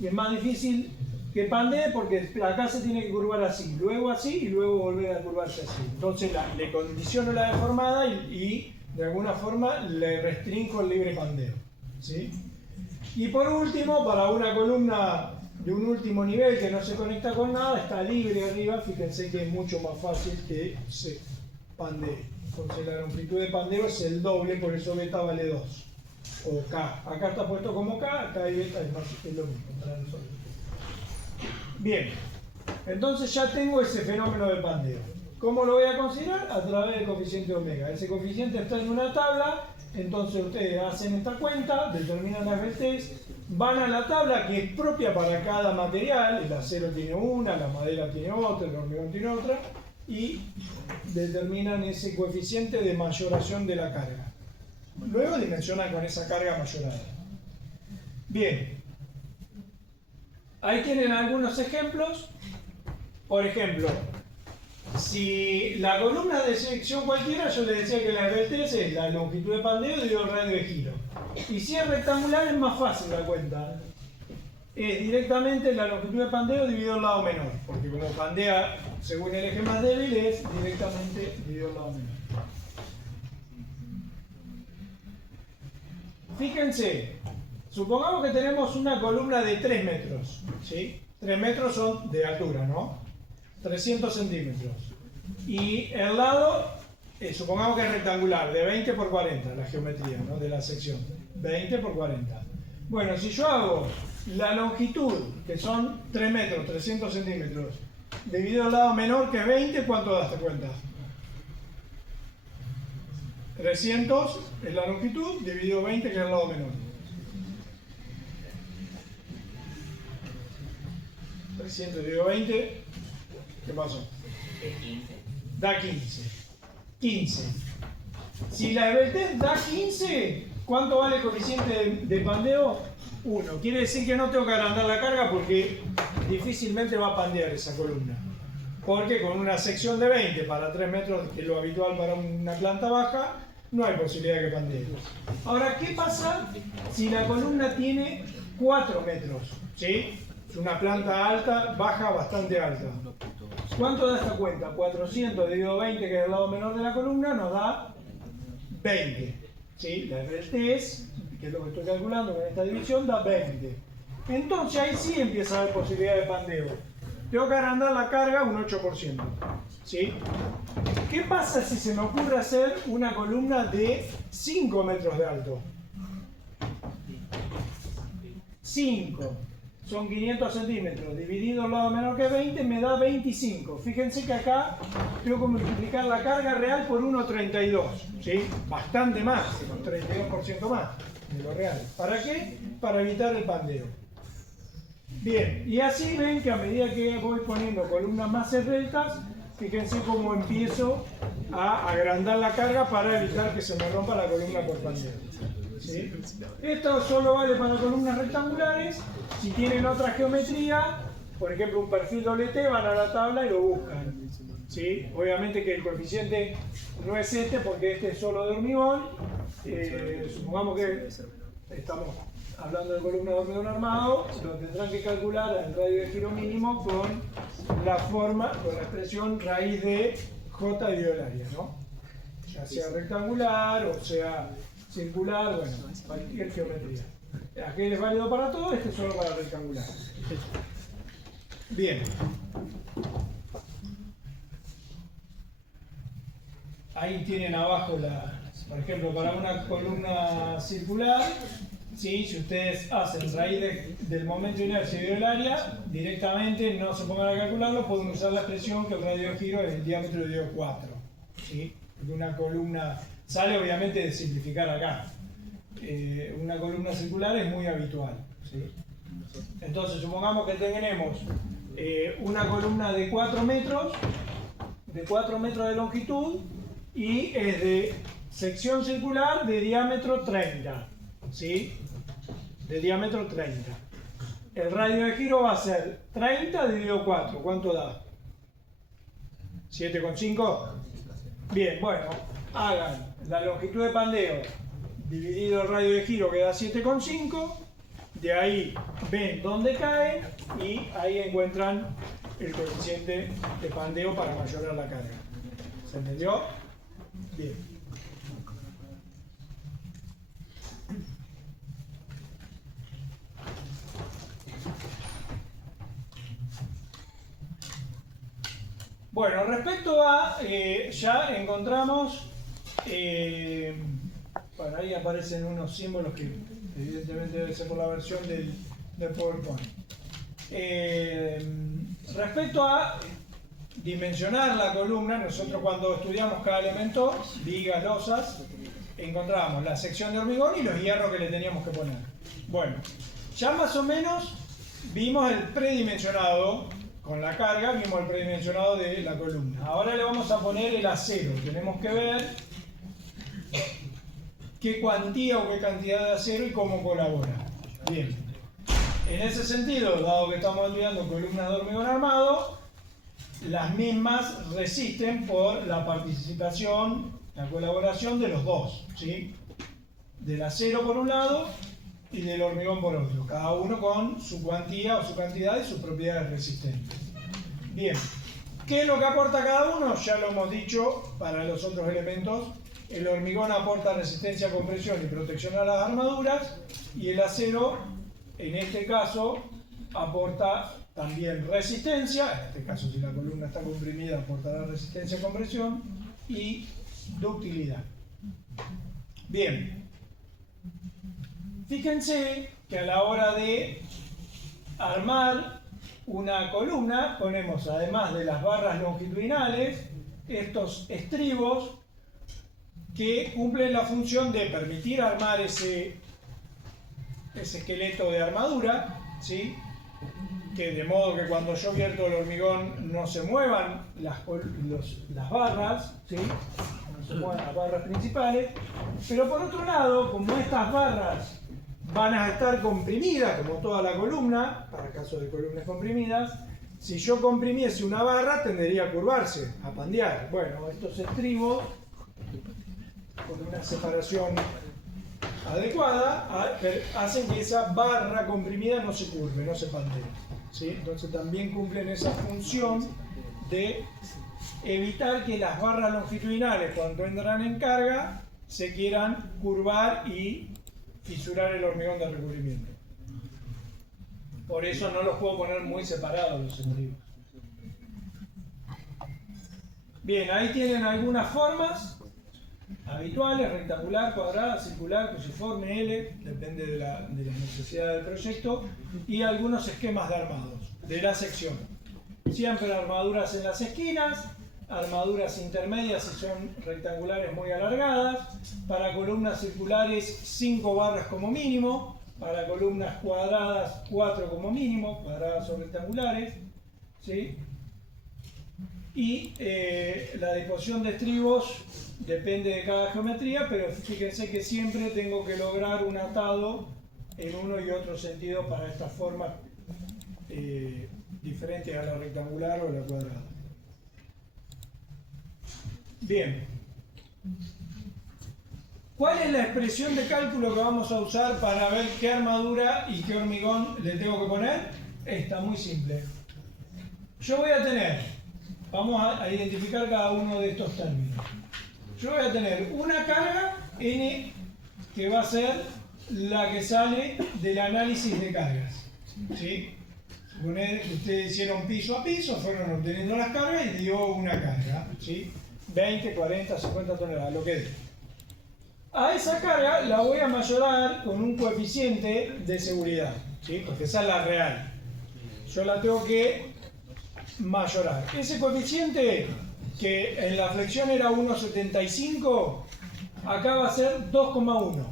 es más difícil que pandee porque acá se tiene que curvar así y luego volver a curvarse así. Entonces le condiciono la deformada y de alguna forma le restringo el libre pandeo, ¿sí? Y por último, para una columna de un último nivel que no se conecta con nada, está libre arriba, fíjense que es mucho más fácil que se pandee. Entonces la longitud de pandeo es el doble, por eso beta vale 2. O K. Acá está puesto como K, acá hay beta, es lo mismo para nosotros. Bien, entonces ya tengo ese fenómeno de pandeo. ¿Cómo lo voy a considerar? A través del coeficiente omega. Ese coeficiente está en una tabla, entonces ustedes hacen esta cuenta, determinan las vertes, van a la tabla que es propia para cada material, el acero tiene una, la madera tiene otra, el hormigón tiene otra, y determinan ese coeficiente de mayoración de la carga. Luego dimensionan con esa carga mayorada. Bien. Ahí tienen algunos ejemplos. Por ejemplo, si la columna de sección cualquiera, yo les decía que la vertex es la longitud de pandeo dividido el radio de giro. Y si es rectangular es más fácil la cuenta. Es directamente la longitud de pandeo dividido el lado menor. Porque como pandea según el eje más débil es directamente dividido el lado menor. Fíjense. Supongamos que tenemos una columna de 3 metros, ¿sí? 3 metros son de altura, ¿no? 300 centímetros. Y el lado, supongamos que es rectangular, de 20 por 40, la geometría, ¿no? De la sección. 20 por 40. Bueno, si yo hago la longitud, que son 3 metros, 300 centímetros, dividido el lado menor que es 20, ¿cuánto das cuenta? 300 es la longitud, dividido 20, que es el lado menor. 300 dividido 20, ¿qué pasó? Da 15. 15. Si la esbeltez da 15, ¿cuánto vale el coeficiente de pandeo? 1. Quiere decir que no tengo que agrandar la carga porque difícilmente va a pandear esa columna. Porque con una sección de 20 para 3 metros, que es lo habitual para una planta baja, no hay posibilidad de que pandee. Ahora, ¿qué pasa si la columna tiene 4 metros? ¿Sí? Es una planta alta, baja, bastante alta. ¿Cuánto da esta cuenta? 400 dividido 20, que es el lado menor de la columna, nos da 20. ¿Sí? La RTS, que es lo que estoy calculando con esta división, da 20. Entonces ahí sí empieza a haber posibilidad de pandeo. Tengo que agrandar la carga un 8%. ¿Sí? ¿Qué pasa si se me ocurre hacer una columna de 5 metros de alto? 5. Son 500 centímetros. Dividido el lado menor que 20 me da 25. Fíjense que acá tengo que multiplicar la carga real por 1,32. ¿Sí? Bastante más, un 32% más de lo real. ¿Para qué? Para evitar el pandeo. Bien, y así ven que a medida que voy poniendo columnas más esbeltas, fíjense cómo empiezo a agrandar la carga para evitar que se me rompa la columna por pandeo. ¿Sí? Esto solo vale para columnas rectangulares. Si tienen otra geometría, por ejemplo un perfil doble T, van a la tabla y lo buscan. ¿Sí? Obviamente que el coeficiente no es este porque este es solo de hormigón. Supongamos que estamos hablando de columna de hormigón armado, lo tendrán que calcular el radio de giro mínimo con la forma, con la expresión raíz de J dividido el área, ¿no? Ya sea rectangular o sea circular, bueno, cualquier geometría. Aquel es válido para todo, este es solo para rectangular. Bien. Ahí tienen abajo por ejemplo, para una columna circular, ¿sí? Si ustedes hacen raíz del momento de inercia dividido el área, directamente no se pongan a calcularlo, pueden usar la expresión que el radio de giro es el diámetro dividido 4. ¿Sí? Porque una columna sale obviamente de simplificar acá. Una columna circular es muy habitual. ¿Sí? Entonces, supongamos que tenemos una columna de 4 metros, de longitud, y es de sección circular de diámetro 30. ¿Sí? De diámetro 30. El radio de giro va a ser 30 dividido 4. ¿Cuánto da? ¿7,5? Bien, bueno, hagan la longitud de pandeo dividido el radio de giro que da 7,5. De ahí ven dónde cae y ahí encuentran el coeficiente de pandeo para mayorar la carga. ¿Se entendió? Bien. Bueno, respecto a, ya encontramos, bueno, ahí aparecen unos símbolos que evidentemente debe ser por la versión del PowerPoint. Respecto a dimensionar la columna, nosotros cuando estudiamos cada elemento, vigas, losas, encontramos la sección de hormigón y los hierros que le teníamos que poner. Bueno, ya más o menos vimos el predimensionado. Con la carga vimos el predimensionado de la columna. Ahora le vamos a poner el acero. Tenemos que ver qué cuantía o qué cantidad de acero y cómo colabora. Bien. En ese sentido, dado que estamos estudiando columnas de hormigón armado, las mismas resisten por la participación, la colaboración de los dos, ¿sí? Del acero por un lado y del hormigón por otro, cada uno con su cuantía o su cantidad y sus propiedades resistentes. Bien, ¿qué es lo que aporta cada uno? Ya lo hemos dicho para los otros elementos. El hormigón aporta resistencia a compresión y protección a las armaduras, y el acero, en este caso, aporta también resistencia, en este caso si la columna está comprimida aportará resistencia a compresión y ductilidad. Bien. Fíjense que a la hora de armar una columna ponemos, además de las barras longitudinales, estos estribos que cumplen la función de permitir armar ese esqueleto de armadura, ¿sí? Que de modo que cuando yo vierto el hormigón no se muevan las barras, ¿sí? No se muevan las barras principales, pero por otro lado, como estas barras van a estar comprimidas, como toda la columna, para caso de columnas comprimidas, si yo comprimiese una barra tendería a curvarse, a pandear. Bueno, estos estribos con una separación adecuada, hacen que esa barra comprimida no se curve, no se pantee, ¿sí? Entonces también cumplen esa función de evitar que las barras longitudinales, cuando entran en carga, se quieran curvar y fisurar el hormigón de recubrimiento. Por eso no los puedo poner muy separados los estribos. Bien, ahí tienen algunas formas habituales: rectangular, cuadrada, circular, cruciforme, L, depende de la necesidad del proyecto, y algunos esquemas de armados, de la sección. Siempre armaduras en las esquinas, armaduras intermedias si son rectangulares muy alargadas, para columnas circulares 5 barras como mínimo, para columnas cuadradas 4 como mínimo, cuadradas o rectangulares, ¿sí? Y la disposición de estribos depende de cada geometría, pero fíjense que siempre tengo que lograr un atado en uno y otro sentido para estas formas diferentes a la rectangular o la cuadrada. Bien. ¿Cuál es la expresión de cálculo que vamos a usar para ver qué armadura y qué hormigón le tengo que poner? Esta, muy simple. Yo voy a tener, vamos a identificar cada uno de estos términos. Yo voy a tener una carga N que va a ser la que sale del análisis de cargas, ¿sí? Suponer que ustedes hicieron piso a piso, fueron obteniendo las cargas y dio una carga, ¿sí? 20, 40, 50 toneladas, lo que dé. A esa carga la voy a mayorar con un coeficiente de seguridad, ¿sí? Porque esa es la real. Yo la tengo que mayorar. Ese coeficiente, que en la flexión era 1,75, acá va a ser 2,1,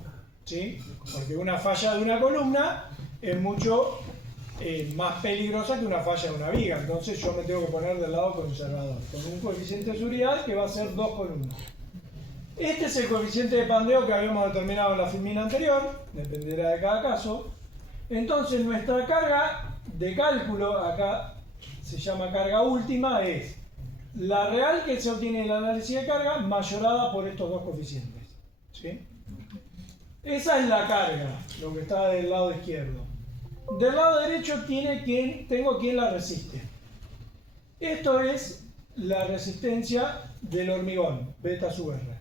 ¿sí? Porque una falla de una columna es mucho más peligrosa que una falla de una viga. Entonces yo me tengo que poner del lado conservador, con un coeficiente de seguridad que va a ser 2 columnas. Este es el coeficiente de pandeo que habíamos determinado en la filmina anterior, dependerá de cada caso. Entonces nuestra carga de cálculo, acá se llama carga última, es la real que se obtiene en el análisis de carga mayorada por estos dos coeficientes, ¿sí? Esa es la carga, lo que está del lado izquierdo. Del lado derecho tengo quien la resiste. Esto es la resistencia del hormigón, beta sub R.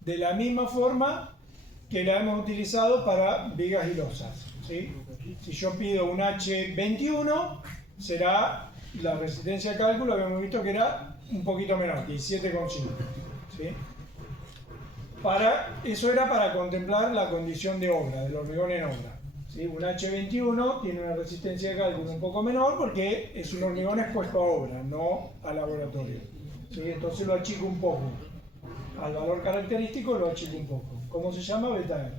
De la misma forma que la hemos utilizado para vigas y losas, ¿sí? Si yo pido un H21, será la resistencia de cálculo, habíamos visto que era un poquito menor, 17,5, ¿sí? Eso era para contemplar la condición de obra, del hormigón en obra, ¿sí? Un H21 tiene una resistencia de cálculo un poco menor porque es un hormigón expuesto a obra, no a laboratorio, ¿sí? Entonces lo achico un poco. Al valor característico lo achico un poco. ¿Cómo se llama? Beta R.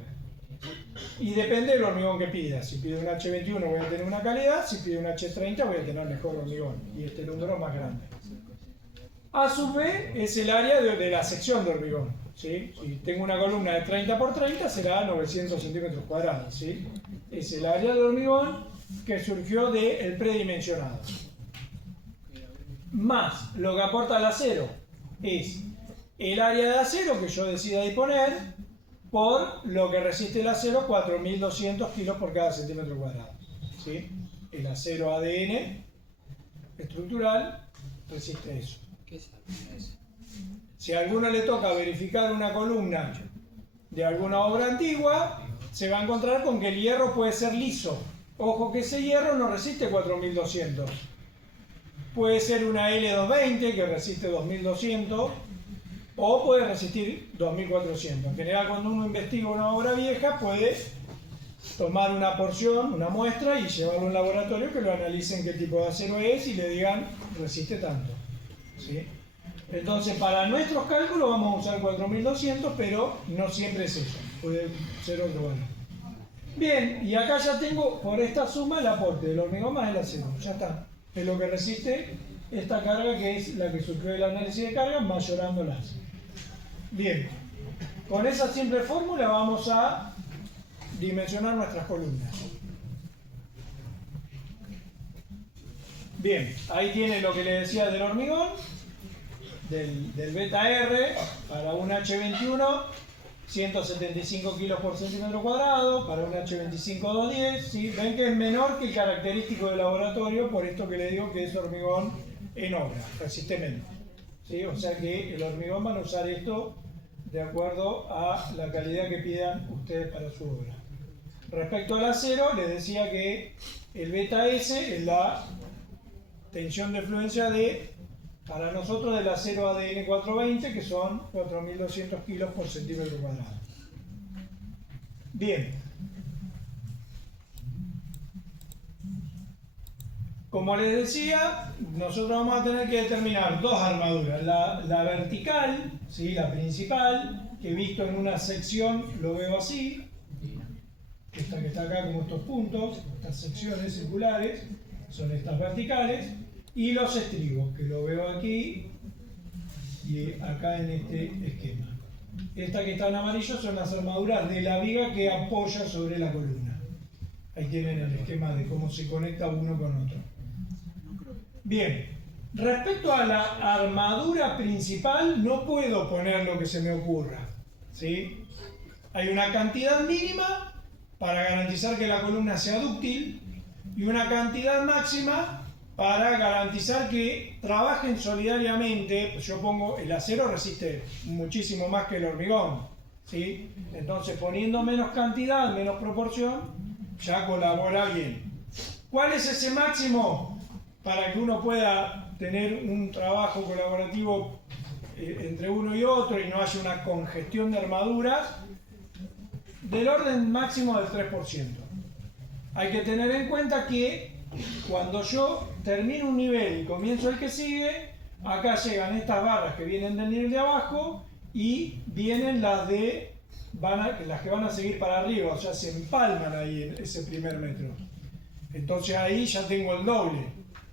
Y depende del hormigón que pida. Si pido un H21 voy a tener una calidad, si pido un H30 voy a tener mejor hormigón. Y este número más grande. A su vez es el área de la sección de hormigón, ¿sí? Si tengo una columna de 30 por 30 será 900 centímetros cuadrados, ¿sí? Es el área de hormigón que surgió del predimensionado. Más lo que aporta el acero es el área de acero que yo decida disponer por lo que resiste el acero, 4.200 kilos por cada centímetro cuadrado, ¿sí? El acero ADN estructural resiste eso. Si a alguno le toca verificar una columna de alguna obra antigua, se va a encontrar con que el hierro puede ser liso. Ojo que ese hierro no resiste 4.200. Puede ser una L220 que resiste 2.200. O puede resistir 2.400. En general, cuando uno investiga una obra vieja, puede tomar una porción, una muestra y llevarlo a un laboratorio que lo analicen qué tipo de acero es y le digan resiste tanto, ¿sí? Entonces, para nuestros cálculos vamos a usar 4.200, pero no siempre es eso. Puede ser otro valor. Bien, y acá ya tengo por esta suma el aporte del hormigón más el acero. Ya está. Es lo que resiste esta carga, que es la que surgió el análisis de carga, mayorándolas. Bien, con esa simple fórmula vamos a dimensionar nuestras columnas. Bien, ahí tiene lo que le decía del hormigón. del beta R para un H21, 175 kilos por centímetro cuadrado, para un H25 210, ¿sí? Ven que es menor que el característico del laboratorio, por esto que le digo que es hormigón en obra, resiste menos, ¿sí? O sea que el hormigón van a usar esto de acuerdo a la calidad que pidan ustedes para su obra. Respecto al acero, les decía que el beta S es la tensión de fluencia para nosotros del acero ADN 420, que son 4.200 kilos por centímetro cuadrado. Bien. Como les decía, nosotros vamos a tener que determinar dos armaduras. La vertical, ¿sí? La principal, que visto en una sección lo veo así. Esta que está acá como estos puntos, estas secciones circulares, son estas verticales. Y los estribos, que lo veo aquí y acá en este esquema. Esta que está en amarillo son las armaduras de la viga que apoya sobre la columna. Ahí tienen el esquema de cómo se conecta uno con otro. Bien, respecto a la armadura principal no puedo poner lo que se me ocurra, ¿sí? Hay una cantidad mínima para garantizar que la columna sea dúctil y una cantidad máxima para garantizar que trabajen solidariamente. Pues yo pongo, el acero resiste muchísimo más que el hormigón, ¿sí? Entonces poniendo menos cantidad, menos proporción, ya colabora bien. ¿Cuál es ese máximo para que uno pueda tener un trabajo colaborativo entre uno y otro y no haya una congestión de armaduras? Del orden máximo del 3%. Hay que tener en cuenta que cuando yo termino un nivel y comienzo el que sigue, acá llegan estas barras que vienen del nivel de abajo y vienen las que van a seguir para arriba, o sea, se empalman ahí en ese primer metro. Entonces ahí ya tengo el doble,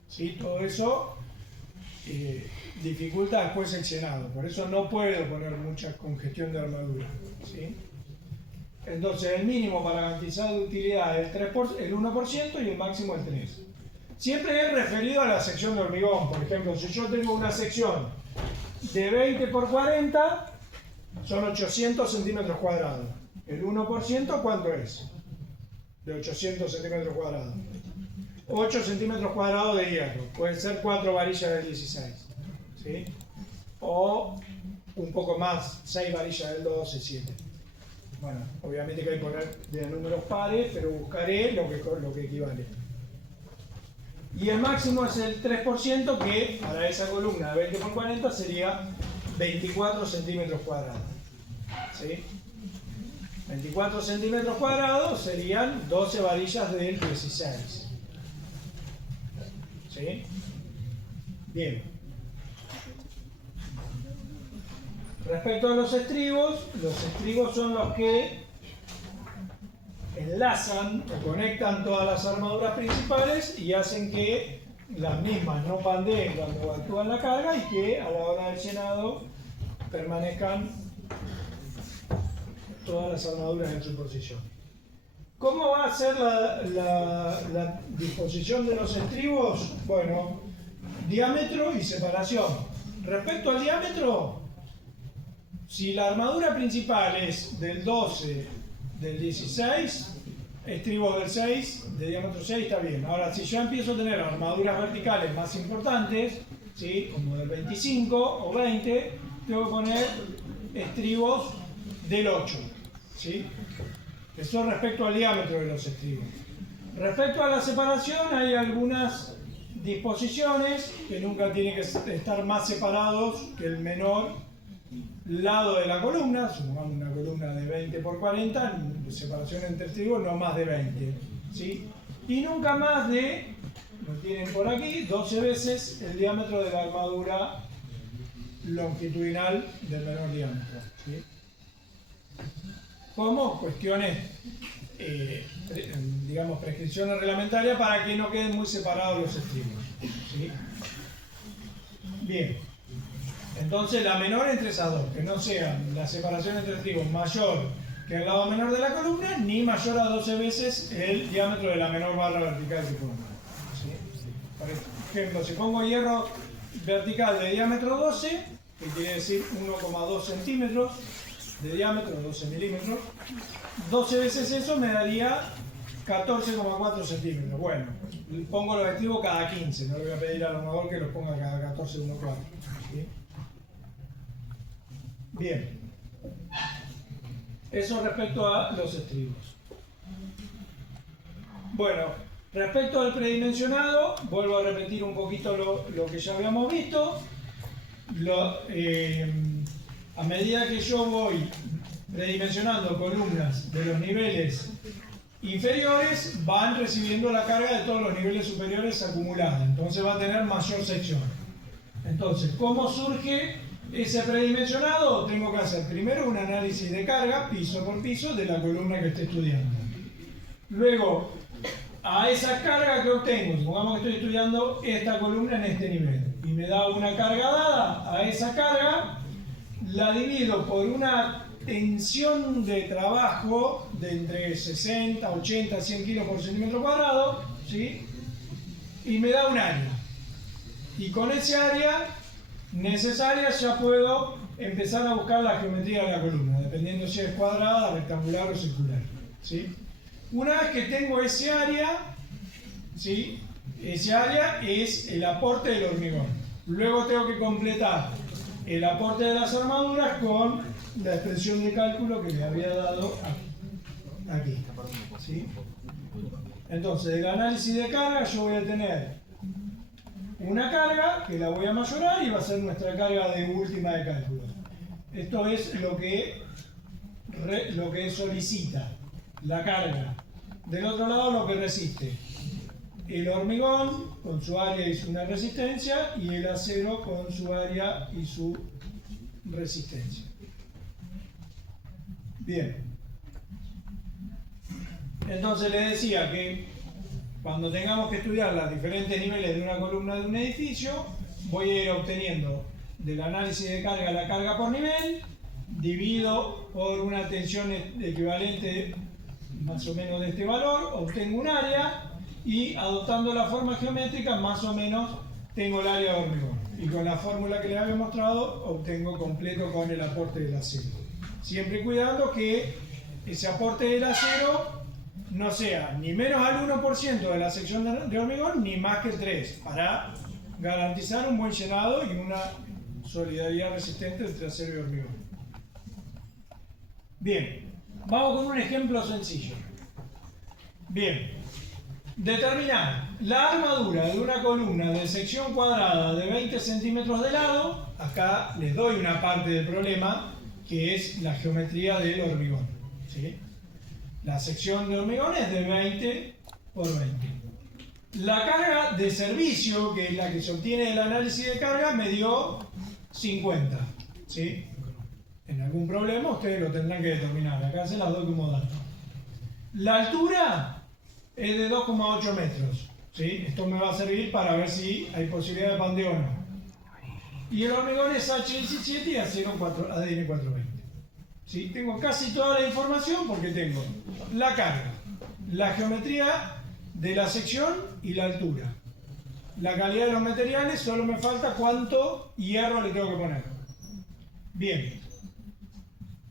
¿sí? Todo eso dificulta después el llenado, por eso no puedo poner mucha congestión de armadura, ¿sí? Entonces el mínimo para garantizar de utilidad es el 1% y el máximo el 3%. Siempre es referido a la sección de hormigón. Por ejemplo, si yo tengo una sección de 20 por 40, son 800 centímetros cuadrados. ¿El 1% cuánto es? De 800 centímetros cuadrados. 8 centímetros cuadrados de hierro. Pueden ser 4 varillas del 16. ¿Sí? O un poco más, 6 varillas del 12, 7. Bueno, obviamente que hay que poner de números pares, pero buscaré lo que equivale. Y el máximo es el 3%, que para esa columna de 20 por 40 sería 24 centímetros cuadrados. ¿Sí? 24 centímetros cuadrados serían 12 varillas del 16. ¿Sí? Bien. Respecto a los estribos son los que enlazan o conectan todas las armaduras principales y hacen que las mismas no pandeen cuando actúan la carga y que a la hora del llenado permanezcan todas las armaduras en su posición. ¿Cómo va a ser la disposición de los estribos? Bueno, diámetro y separación. Respecto al diámetro, si la armadura principal es del 12, del 16, estribos del 6, de diámetro 6, está bien. Ahora, si yo empiezo a tener armaduras verticales más importantes, ¿sí? Como del 25 o 20, tengo que poner estribos del 8. ¿Sí? Eso respecto al diámetro de los estribos. Respecto a la separación, hay algunas disposiciones que nunca tienen que estar más separados que el menor lado de la columna. Supongamos una columna de 20 por 40, separación entre estribos no más de 20, ¿sí? Y nunca más de, lo tienen por aquí, 12 veces el diámetro de la armadura longitudinal del menor diámetro, ¿sí? Como cuestiones, digamos, prescripciones reglamentarias para que no queden muy separados los estribos, ¿sí? Bien. Entonces la menor entre esas dos, que no sea la separación entre estribos mayor que el lado menor de la columna, ni mayor a 12 veces el diámetro de la menor barra vertical que ponga. ¿Sí? Por ejemplo, si pongo hierro vertical de diámetro 12, que quiere decir 1,2 centímetros de diámetro, 12 milímetros. 12 veces eso me daría 14,4 centímetros. Bueno, pongo los estribos cada 15, no le voy a pedir al armador que los ponga cada 14,4. ¿Sí? Bien, eso respecto a los estribos. Bueno, respecto al predimensionado, vuelvo a repetir un poquito lo que ya habíamos visto. A medida que yo voy predimensionando columnas de los niveles inferiores, van recibiendo la carga de todos los niveles superiores acumulada. Entonces va a tener mayor sección. Entonces, ¿cómo surge ese predimensionado? Tengo que hacer primero un análisis de carga, piso por piso, de la columna que esté estudiando. Luego, a esa carga que obtengo, supongamos que estoy estudiando esta columna en este nivel, y me da una carga dada, a esa carga la divido por una tensión de trabajo de entre 60, 80, 100 kilos por centímetro cuadrado, ¿sí? Y me da un área. Y con ese área necesaria ya puedo empezar a buscar la geometría de la columna, dependiendo si es cuadrada, rectangular o circular, ¿sí? Una vez que tengo ese área, ¿sí? Ese área es el aporte del hormigón. Luego tengo que completar el aporte de las armaduras con la expresión de cálculo que le había dado aquí, ¿sí? Entonces, del análisis de carga yo voy a tener una carga que la voy a mayorar y va a ser nuestra carga de última de cálculo. Esto es lo que solicita la carga. Del otro lado, lo que resiste el hormigón con su área y su resistencia, y el acero con su área y su resistencia. Bien. Entonces les decía que cuando tengamos que estudiar los diferentes niveles de una columna de un edificio, voy a ir obteniendo del análisis de carga la carga por nivel, divido por una tensión equivalente más o menos de este valor, obtengo un área, y adoptando la forma geométrica más o menos tengo el área de hormigón. Y con la fórmula que les había mostrado obtengo completo con el aporte del acero. Siempre cuidando que ese aporte del acero no sea ni menos al 1% de la sección de hormigón, ni más que el 3%, para garantizar un buen llenado y una solidaridad resistente entre acero y hormigón. Bien, vamos con un ejemplo sencillo. Bien, determinar la armadura de una columna de sección cuadrada de 20 centímetros de lado. Acá les doy una parte del problema, que es la geometría del hormigón, ¿sí? La sección de hormigón es de 20 por 20. La carga de servicio, que es la que se obtiene del análisis de carga, me dio 50, ¿sí? En algún problema ustedes lo tendrán que determinar. Acá se las doy como dato. La altura es de 2,8 metros, ¿sí? Esto me va a servir para ver si hay posibilidad de pandeo o no. Y el hormigón es H17 y acero ADN 420. ¿Sí? Tengo casi toda la información porque tengo la carga, la geometría de la sección y la altura. La calidad de los materiales, solo me falta cuánto hierro le tengo que poner. Bien.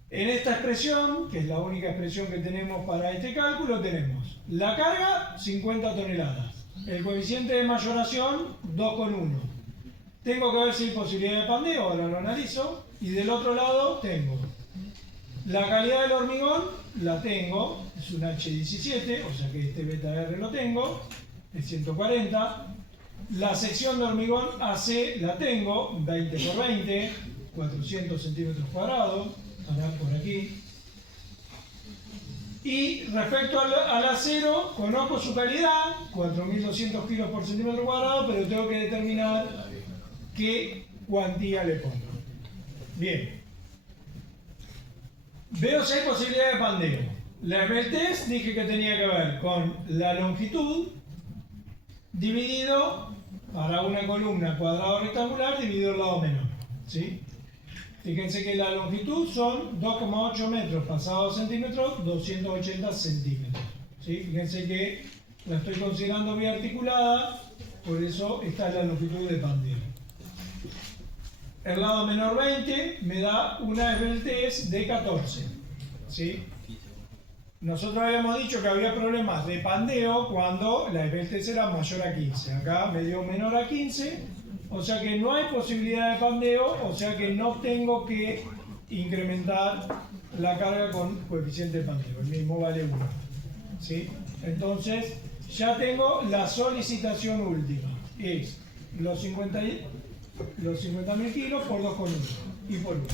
En esta expresión, que es la única expresión que tenemos para este cálculo, tenemos la carga, 50 toneladas. El coeficiente de mayoración, 2,1. Tengo que ver si hay posibilidad de pandeo, ahora lo analizo. Y del otro lado tengo la calidad del hormigón, la tengo, es un H17, o sea que este beta R lo tengo, es 140. La sección de hormigón AC la tengo, 20 por 20, 400 centímetros cuadrados. Ahora por aquí. Y respecto al acero, conozco su calidad, 4.200 kilos por centímetro cuadrado, pero tengo que determinar qué cuantía le pongo. Bien. Veo si hay posibilidad de pandeo. La test dije que tenía que ver con la longitud dividido, para una columna cuadrado rectangular, dividido el lado menor, ¿sí? Fíjense que la longitud son 2,8 metros pasado 2 centímetros, 280 centímetros. ¿Sí? Fíjense que la estoy considerando biarticulada, por eso esta es la longitud de pandeo. el lado menor 20, me da una esbeltez de 14. ¿Sí? Nosotros habíamos dicho que había problemas de pandeo cuando la esbeltez era mayor a 15. Acá me dio menor a 15, o sea que no hay posibilidad de pandeo, o sea que no tengo que incrementar la carga con coeficiente de pandeo. El mismo vale 1. ¿Sí? Entonces, ya tengo la solicitación última. Es los 50.000 kilos por 2,1 y por 1.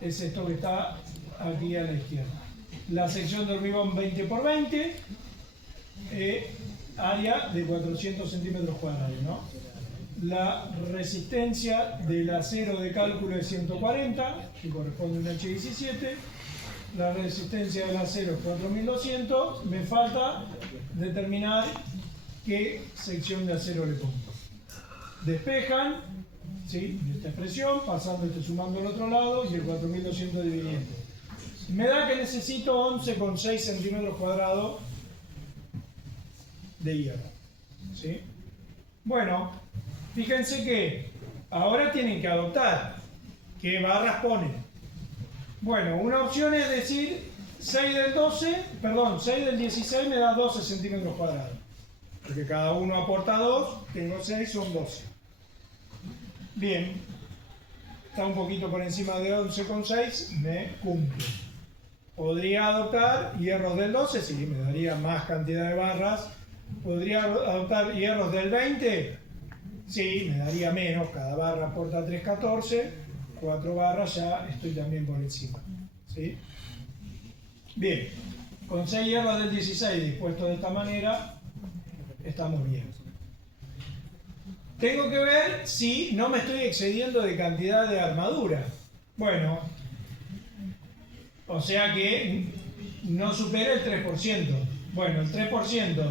Es esto que está aquí a la izquierda. La sección de hormigón 20 por 20, área de 400 centímetros cuadrados, ¿no? La resistencia del acero de cálculo es 140, que corresponde a un H17. La resistencia del acero es 4200. Me falta determinar qué sección de acero le pongo. Despejan, ¿sí? Esta expresión, pasando sumando al otro lado y el 4200 dividiendo. Me da que necesito 11,6 centímetros cuadrados de hierro. ¿Sí? Bueno, fíjense que ahora tienen que adoptar qué barras ponen. Bueno, una opción es decir 6 del 16 me da 12 centímetros cuadrados. Porque cada uno aporta 2, tengo 6, son 12. Bien, está un poquito por encima de 11,6, me cumple. ¿Podría adoptar hierros del 12? Sí, me daría más cantidad de barras. ¿Podría adoptar hierros del 20? Sí, me daría menos, cada barra aporta 3,14, 4 barras ya estoy también por encima. ¿Sí? Bien, con 6 hierros del 16 dispuestos de esta manera, estamos bien. Tengo que ver si no me estoy excediendo de cantidad de armadura. Bueno, o sea que no supera el 3%. Bueno, el 3%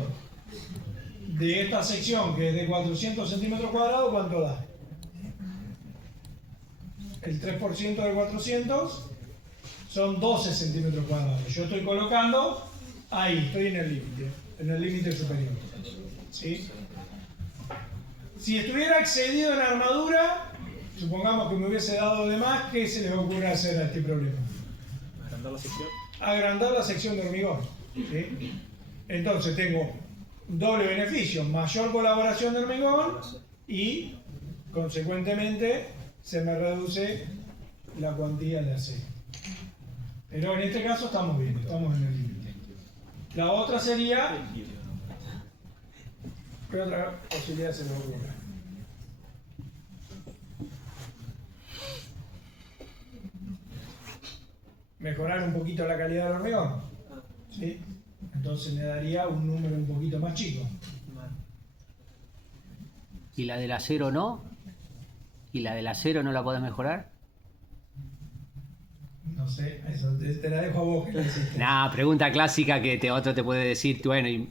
de esta sección, que es de 400 centímetros cuadrados, ¿cuánto da? El 3% de 400 son 12 centímetros cuadrados. Yo estoy colocando ahí, estoy en el límite superior. ¿Sí? Si estuviera excedido en armadura, supongamos que me hubiese dado de más, ¿qué se les ocurre hacer a este problema? Agrandar la sección. Agrandar la sección de hormigón. ¿Sí? Entonces tengo doble beneficio, mayor colaboración de hormigón y, consecuentemente, se me reduce la cuantía de acero. Pero en este caso estamos bien, estamos en el límite. La otra sería... ¿Qué otra posibilidad se me ocurre? Mejorar un poquito la calidad del hormigón. ¿Sí? Entonces me daría un número un poquito más chico. ¿Y la del acero no? ¿Y la del acero no la podés mejorar? No sé, eso te la dejo a vos. Nah, pregunta clásica que otro te puede decir, bueno, y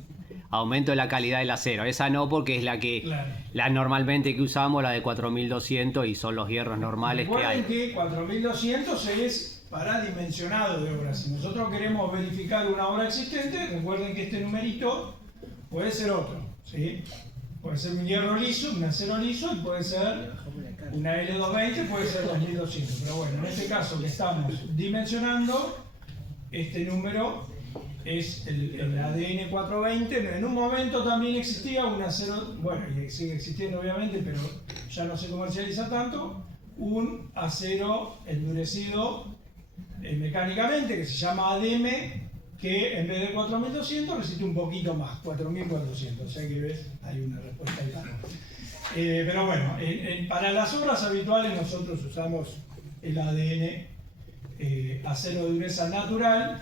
aumento la calidad del acero. Esa no, porque es la que Claro. la normalmente que usamos, la de 4200, y son los hierros normales que hay. Recuerden que 4200 es paradimensionado de obra. Si nosotros queremos verificar una obra existente, recuerden que este numerito puede ser otro. ¿Sí? Puede ser un hierro liso, un acero liso, y puede ser una L220, puede ser 2200. Pero bueno, en este caso que estamos dimensionando, este número es el ADN 420. En un momento también existía un acero, bueno, y sigue existiendo obviamente, pero ya no se comercializa tanto, un acero endurecido mecánicamente, que se llama ADM, que en vez de 4200 resiste un poquito más, 4400. O sea que ves, hay una respuesta ahí. Pero bueno, para las obras habituales nosotros usamos el ADN acero de dureza natural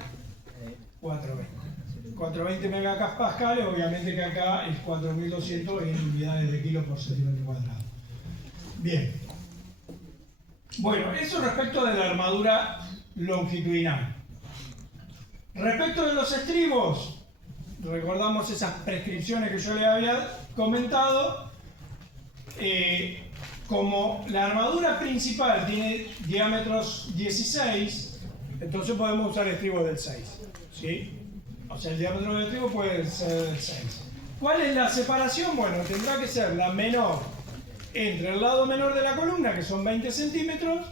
420. 420 megapascales, obviamente que acá es 4200 en unidades de kilo por centímetro cuadrado. Bien. Bueno, eso respecto de la armadura longitudinal. Respecto de los estribos, recordamos esas prescripciones que yo le había comentado. Como la armadura principal tiene diámetros 16, entonces podemos usar estribos del 6. ¿Sí? O sea, el diámetro del estribo puede ser del 6. ¿Cuál es la separación? Bueno, tendrá que ser la menor entre el lado menor de la columna, que son 20 centímetros,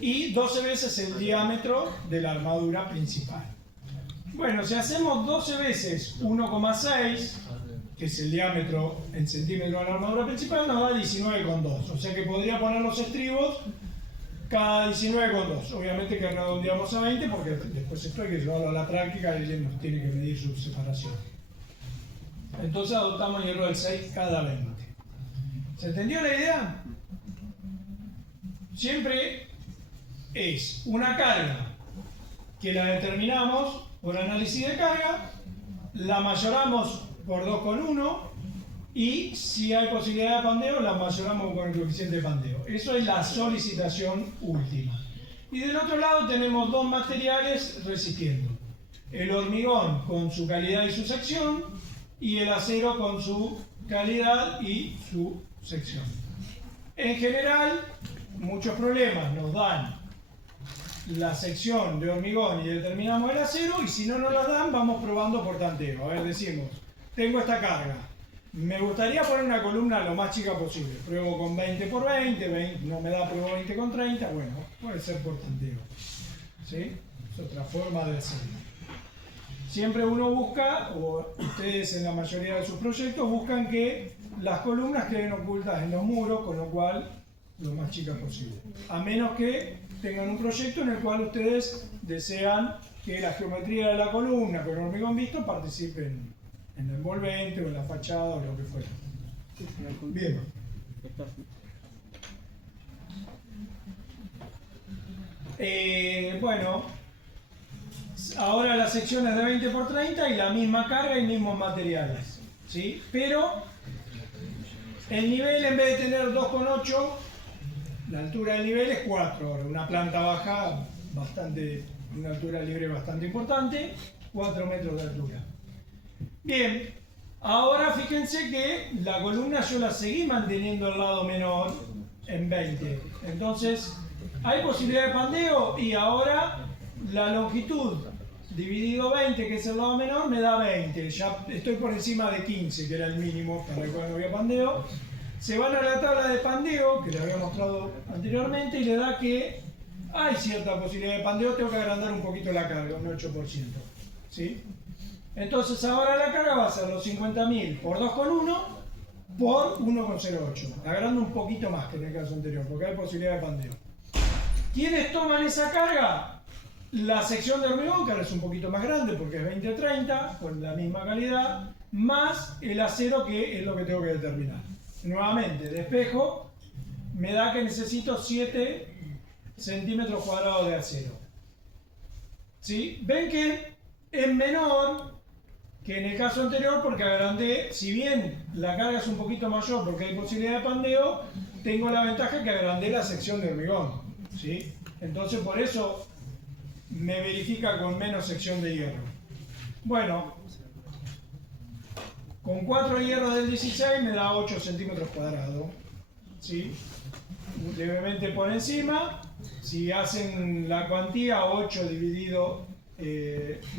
y 12 veces el diámetro de la armadura principal. Bueno, si hacemos 12 veces 1,6, que es el diámetro en centímetros de la armadura principal, nos da 19,2. O sea que podría poner los estribos cada 19,2. Obviamente que redondeamos a 20 porque después esto hay que llevarlo a la práctica y él nos tiene que medir su separación. Entonces adoptamos hierro del 6 cada 20. ¿Se entendió la idea? Siempre es una carga que la determinamos por análisis de carga, la mayoramos por 2,1 y si hay posibilidad de pandeo, la mayoramos con el coeficiente de pandeo. Eso es la solicitación última. Y del otro lado tenemos dos materiales resistiendo. El hormigón con su calidad y su sección y el acero con su calidad y su sección. En general, muchos problemas nos dan la sección de hormigón y determinamos el acero, y si no nos la dan, vamos probando por tanteo. A ver, decimos, tengo esta carga, me gustaría poner una columna lo más chica posible, pruebo con 20 por 20, no me da, pruebo 20 con 30, bueno, puede ser por tanteo. ¿Sí? Es otra forma de hacerlo. Siempre uno busca, o ustedes en la mayoría de sus proyectos buscan que las columnas queden ocultas en los muros, con lo cual lo más chica posible. A menos que tengan un proyecto en el cual ustedes desean que la geometría de la columna con hormigón visto participen en el envolvente o en la fachada o lo que fuera. Bien. Bueno, ahora la sección es de 20 por 30 y la misma carga y mismos materiales, ¿sí? Pero el nivel, en vez de tener 2,8, la altura del nivel es 4 ahora, una planta baja bastante, una altura libre bastante importante, 4 metros de altura. Bien, ahora fíjense que la columna yo la seguí manteniendo el lado menor en 20. Entonces, hay posibilidad de pandeo y ahora la longitud dividido 20, que es el lado menor, me da 20. Ya estoy por encima de 15, que era el mínimo para el cual no había pandeo. Se van a la tabla de pandeo, que les había mostrado anteriormente, y le da que hay cierta posibilidad de pandeo, tengo que agrandar un poquito la carga, un 8%. ¿Sí? Entonces ahora la carga va a ser los 50.000 por 2,1 por 1,08. Agrando un poquito más que en el caso anterior, porque hay posibilidad de pandeo. ¿Quiénes toman esa carga? La sección de hormigón, que ahora es un poquito más grande porque es 20-30, con la misma calidad, más el acero, que es lo que tengo que determinar. Nuevamente, de espejo, me da que necesito 7 centímetros cuadrados de acero. ¿Sí? Ven que es menor que en el caso anterior porque agrandé, si bien la carga es un poquito mayor porque hay posibilidad de pandeo, tengo la ventaja que agrandé la sección de hormigón. ¿Sí? Entonces por eso me verifica con menos sección de hierro. Bueno, con 4 hierros del 16 me da 8 centímetros cuadrados. ¿Sí? Levemente por encima. Si hacen la cuantía, 8 dividido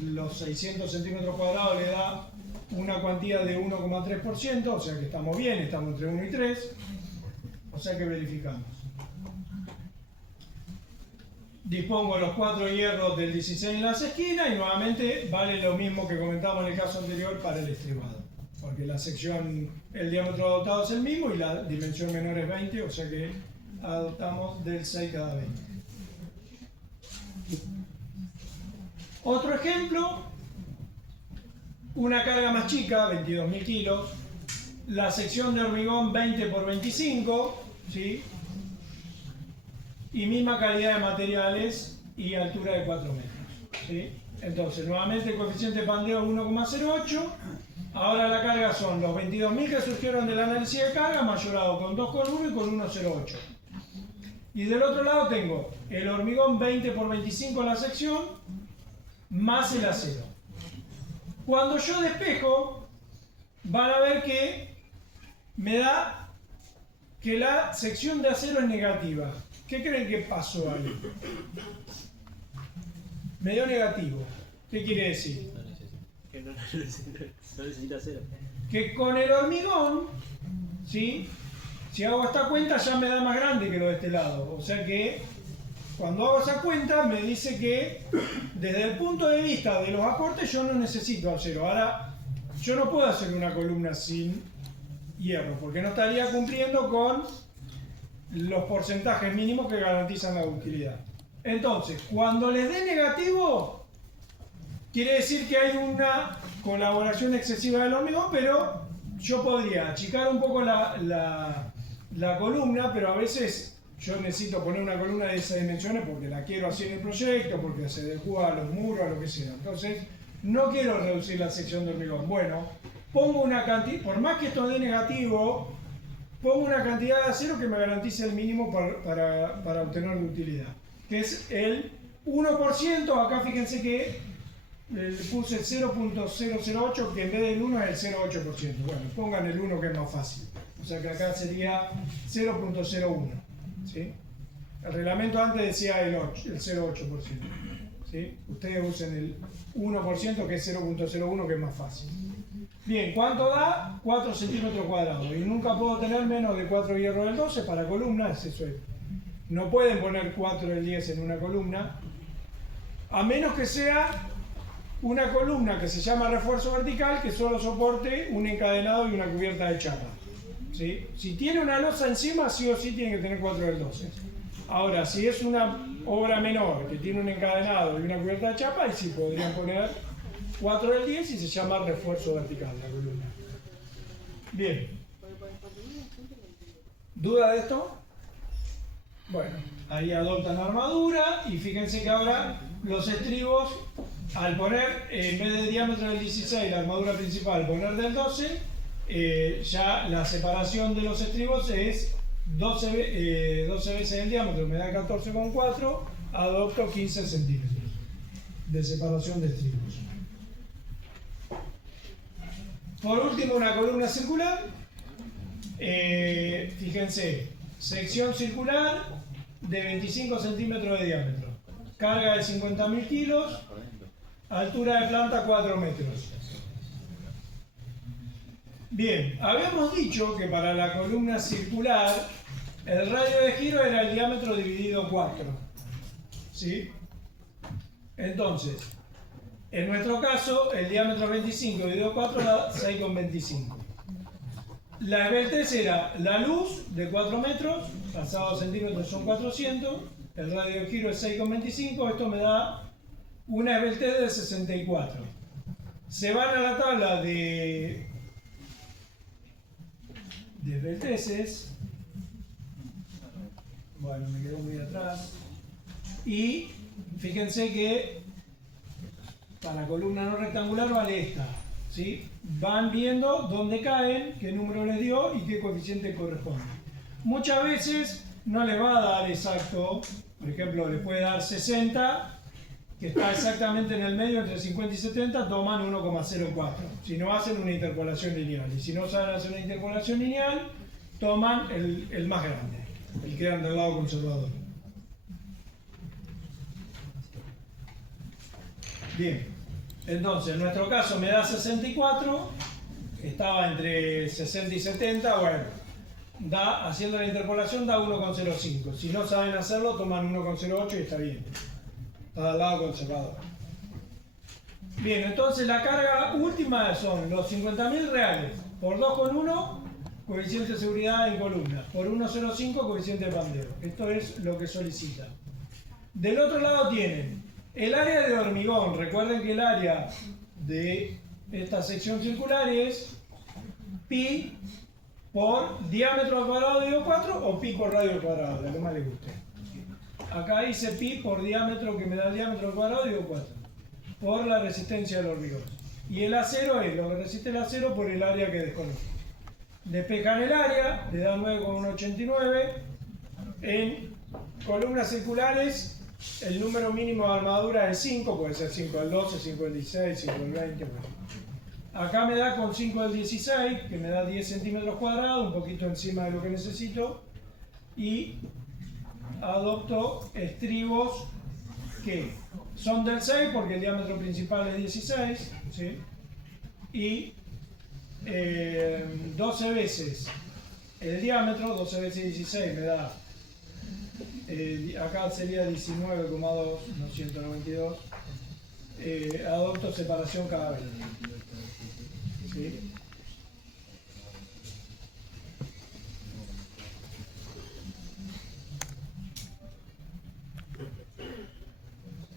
los 600 centímetros cuadrados le da una cuantía de 1,3%, o sea que estamos bien, estamos entre 1 y 3. O sea que verificamos. Dispongo los 4 hierros del 16 en las esquinas y nuevamente vale lo mismo que comentamos en el caso anterior para el estribado. Porque la sección, el diámetro adoptado es el mismo y la dimensión menor es 20, o sea que adoptamos del 6 cada 20. Otro ejemplo, una carga más chica, 22.000 kilos, la sección de hormigón 20 por 25, ¿sí? Y misma calidad de materiales y altura de 4 metros. ¿Sí? Entonces, nuevamente el coeficiente de pandeo es 1,08. Ahora la carga son los 22.000 que surgieron del análisis de carga, mayorado con 2,1 y con 1,08. Y del otro lado tengo el hormigón 20 por 25 en la sección, más el acero. Cuando yo despejo, van a ver que me da que la sección de acero es negativa. ¿Qué creen que pasó ahí? Me dio negativo. ¿Qué quiere decir? Que no necesita acero. Que con el hormigón, ¿sí? Si hago esta cuenta ya me da más grande que lo de este lado. O sea que cuando hago esa cuenta me dice que desde el punto de vista de los aportes yo no necesito acero. Ahora, yo no puedo hacer una columna sin hierro porque no estaría cumpliendo con los porcentajes mínimos que garantizan la ductilidad. Entonces, cuando les dé negativo, quiere decir que hay una colaboración excesiva del hormigón, pero yo podría achicar un poco la columna, pero a veces yo necesito poner una columna de esas dimensiones porque la quiero así en el proyecto, porque se adecua a los muros, a lo que sea. Entonces, no quiero reducir la sección de hormigón. Bueno, pongo una cantidad, por más que esto dé negativo, pongo una cantidad de acero que me garantice el mínimo para obtener ductilidad, que es el 1%. Acá fíjense que le puse el 0.008, que en vez del 1 es el 0.8%. Bueno, pongan el 1 que es más fácil. O sea que acá sería 0.01. ¿Sí? El reglamento antes decía el 0.8%. ¿Sí? Ustedes usen el 1%, que es 0.01, que es más fácil. Bien, ¿cuánto da? 4 centímetros cuadrados. Y nunca puedo tener menos de 4 hierro del 12 para columnas. Eso es. No pueden poner 4 del 10 en una columna, a menos que sea una columna que se llama refuerzo vertical, que solo soporte un encadenado y una cubierta de chapa. ¿Sí? Si tiene una losa encima, sí o sí tiene que tener 4 del 12. Ahora, si es una obra menor que tiene un encadenado y una cubierta de chapa, ahí sí podrían poner 4 del 10 y se llama refuerzo vertical la columna. Bien. ¿Duda de esto? Bueno, ahí adoptan armadura y fíjense que ahora los estribos, al poner en vez de diámetro del 16 la armadura principal, poner del 12, ya la separación de los estribos es 12 veces el diámetro, me da 14,4, adopto 15 centímetros de separación de estribos. Por último, una columna circular. Fíjense, sección circular de 25 centímetros de diámetro, carga de 50.000 kilos, altura de planta 4 metros. Bien, habíamos dicho que para la columna circular el radio de giro era el diámetro dividido 4. ¿Sí? Entonces, en nuestro caso, el diámetro 25 dividido 4 da 6,25. La esbeltez era la luz de 4 metros, pasados centímetros son 400, el radio de giro es 6,25, esto me da una esbeltez de 64. Se van a la tabla de esbelteces, bueno, me quedo muy atrás, y fíjense que para columna no rectangular vale esta, ¿sí? Van viendo dónde caen, qué número les dio y qué coeficiente corresponde. Muchas veces no les va a dar exacto, por ejemplo, les puede dar 60, que está exactamente en el medio entre 50 y 70, toman 1,04. Si no, hacen una interpolación lineal. Y si no saben hacer una interpolación lineal, toman el más grande, el que quedan del lado conservador. Bien, entonces en nuestro caso me da 64, estaba entre 60 y 70, bueno, haciendo la interpolación da 1,05. Si no saben hacerlo, toman 1,08 y está bien. Está al lado conservador. Bien, entonces la carga última son los 50.000 reales por 2,1 coeficiente de seguridad en columna, por 1,05 coeficiente de pandero. Esto es lo que solicita. Del otro lado tienen el área de hormigón. Recuerden que el área de esta sección circular es pi por diámetro al cuadrado dividido 4 o pi por radio al cuadrado, lo que más les guste. Acá dice pi por diámetro, que me da el diámetro al cuadrado dividido 4, por la resistencia del hormigón. Y el acero es lo que resiste el acero por el área que desconozco. Despejan el área, le da 9,189. En columnas circulares, el número mínimo de armadura es 5, puede ser 5 del 12, 5 del 16, 5 del 20. Bueno. Acá me da con 5 del 16, que me da 10 centímetros cuadrados, un poquito encima de lo que necesito. Y adopto estribos que son del 6, porque el diámetro principal es 16, ¿sí? Y 12 veces el diámetro, 12 veces 16 me da, acá sería 19,2, no 192. Adopto separación cada vez. ¿Sí?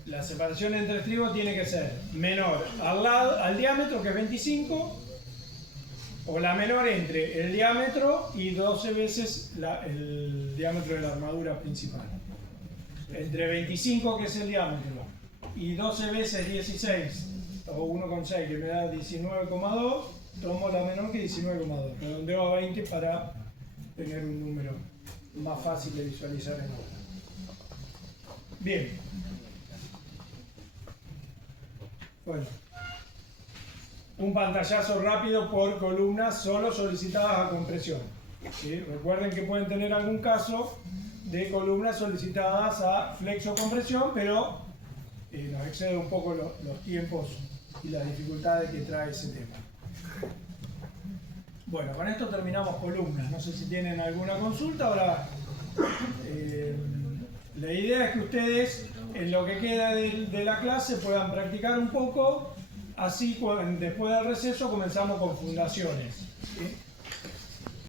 La separación entre trigos tiene que ser menor al diámetro, que es 25, o la menor entre el diámetro y 12 veces el diámetro de la armadura principal. Entre 25, que es el diámetro, y 12 veces 16, o 1,6, que me da 19,2, tomo la menor, que 19,2. Redondeo a 20 para tener un número más fácil de visualizar en obra. Bien. Bueno, un pantallazo rápido por columnas solo solicitadas a compresión. ¿Sí? Recuerden que pueden tener algún caso de columnas solicitadas a flexo-compresión, pero nos excede un poco los tiempos y las dificultades que trae ese tema. Bueno, con esto terminamos columnas. No sé si tienen alguna consulta. Ahora, la idea es que ustedes, en lo que queda de la clase, puedan practicar un poco. Así, después del receso, comenzamos con fundaciones. ¿Sí?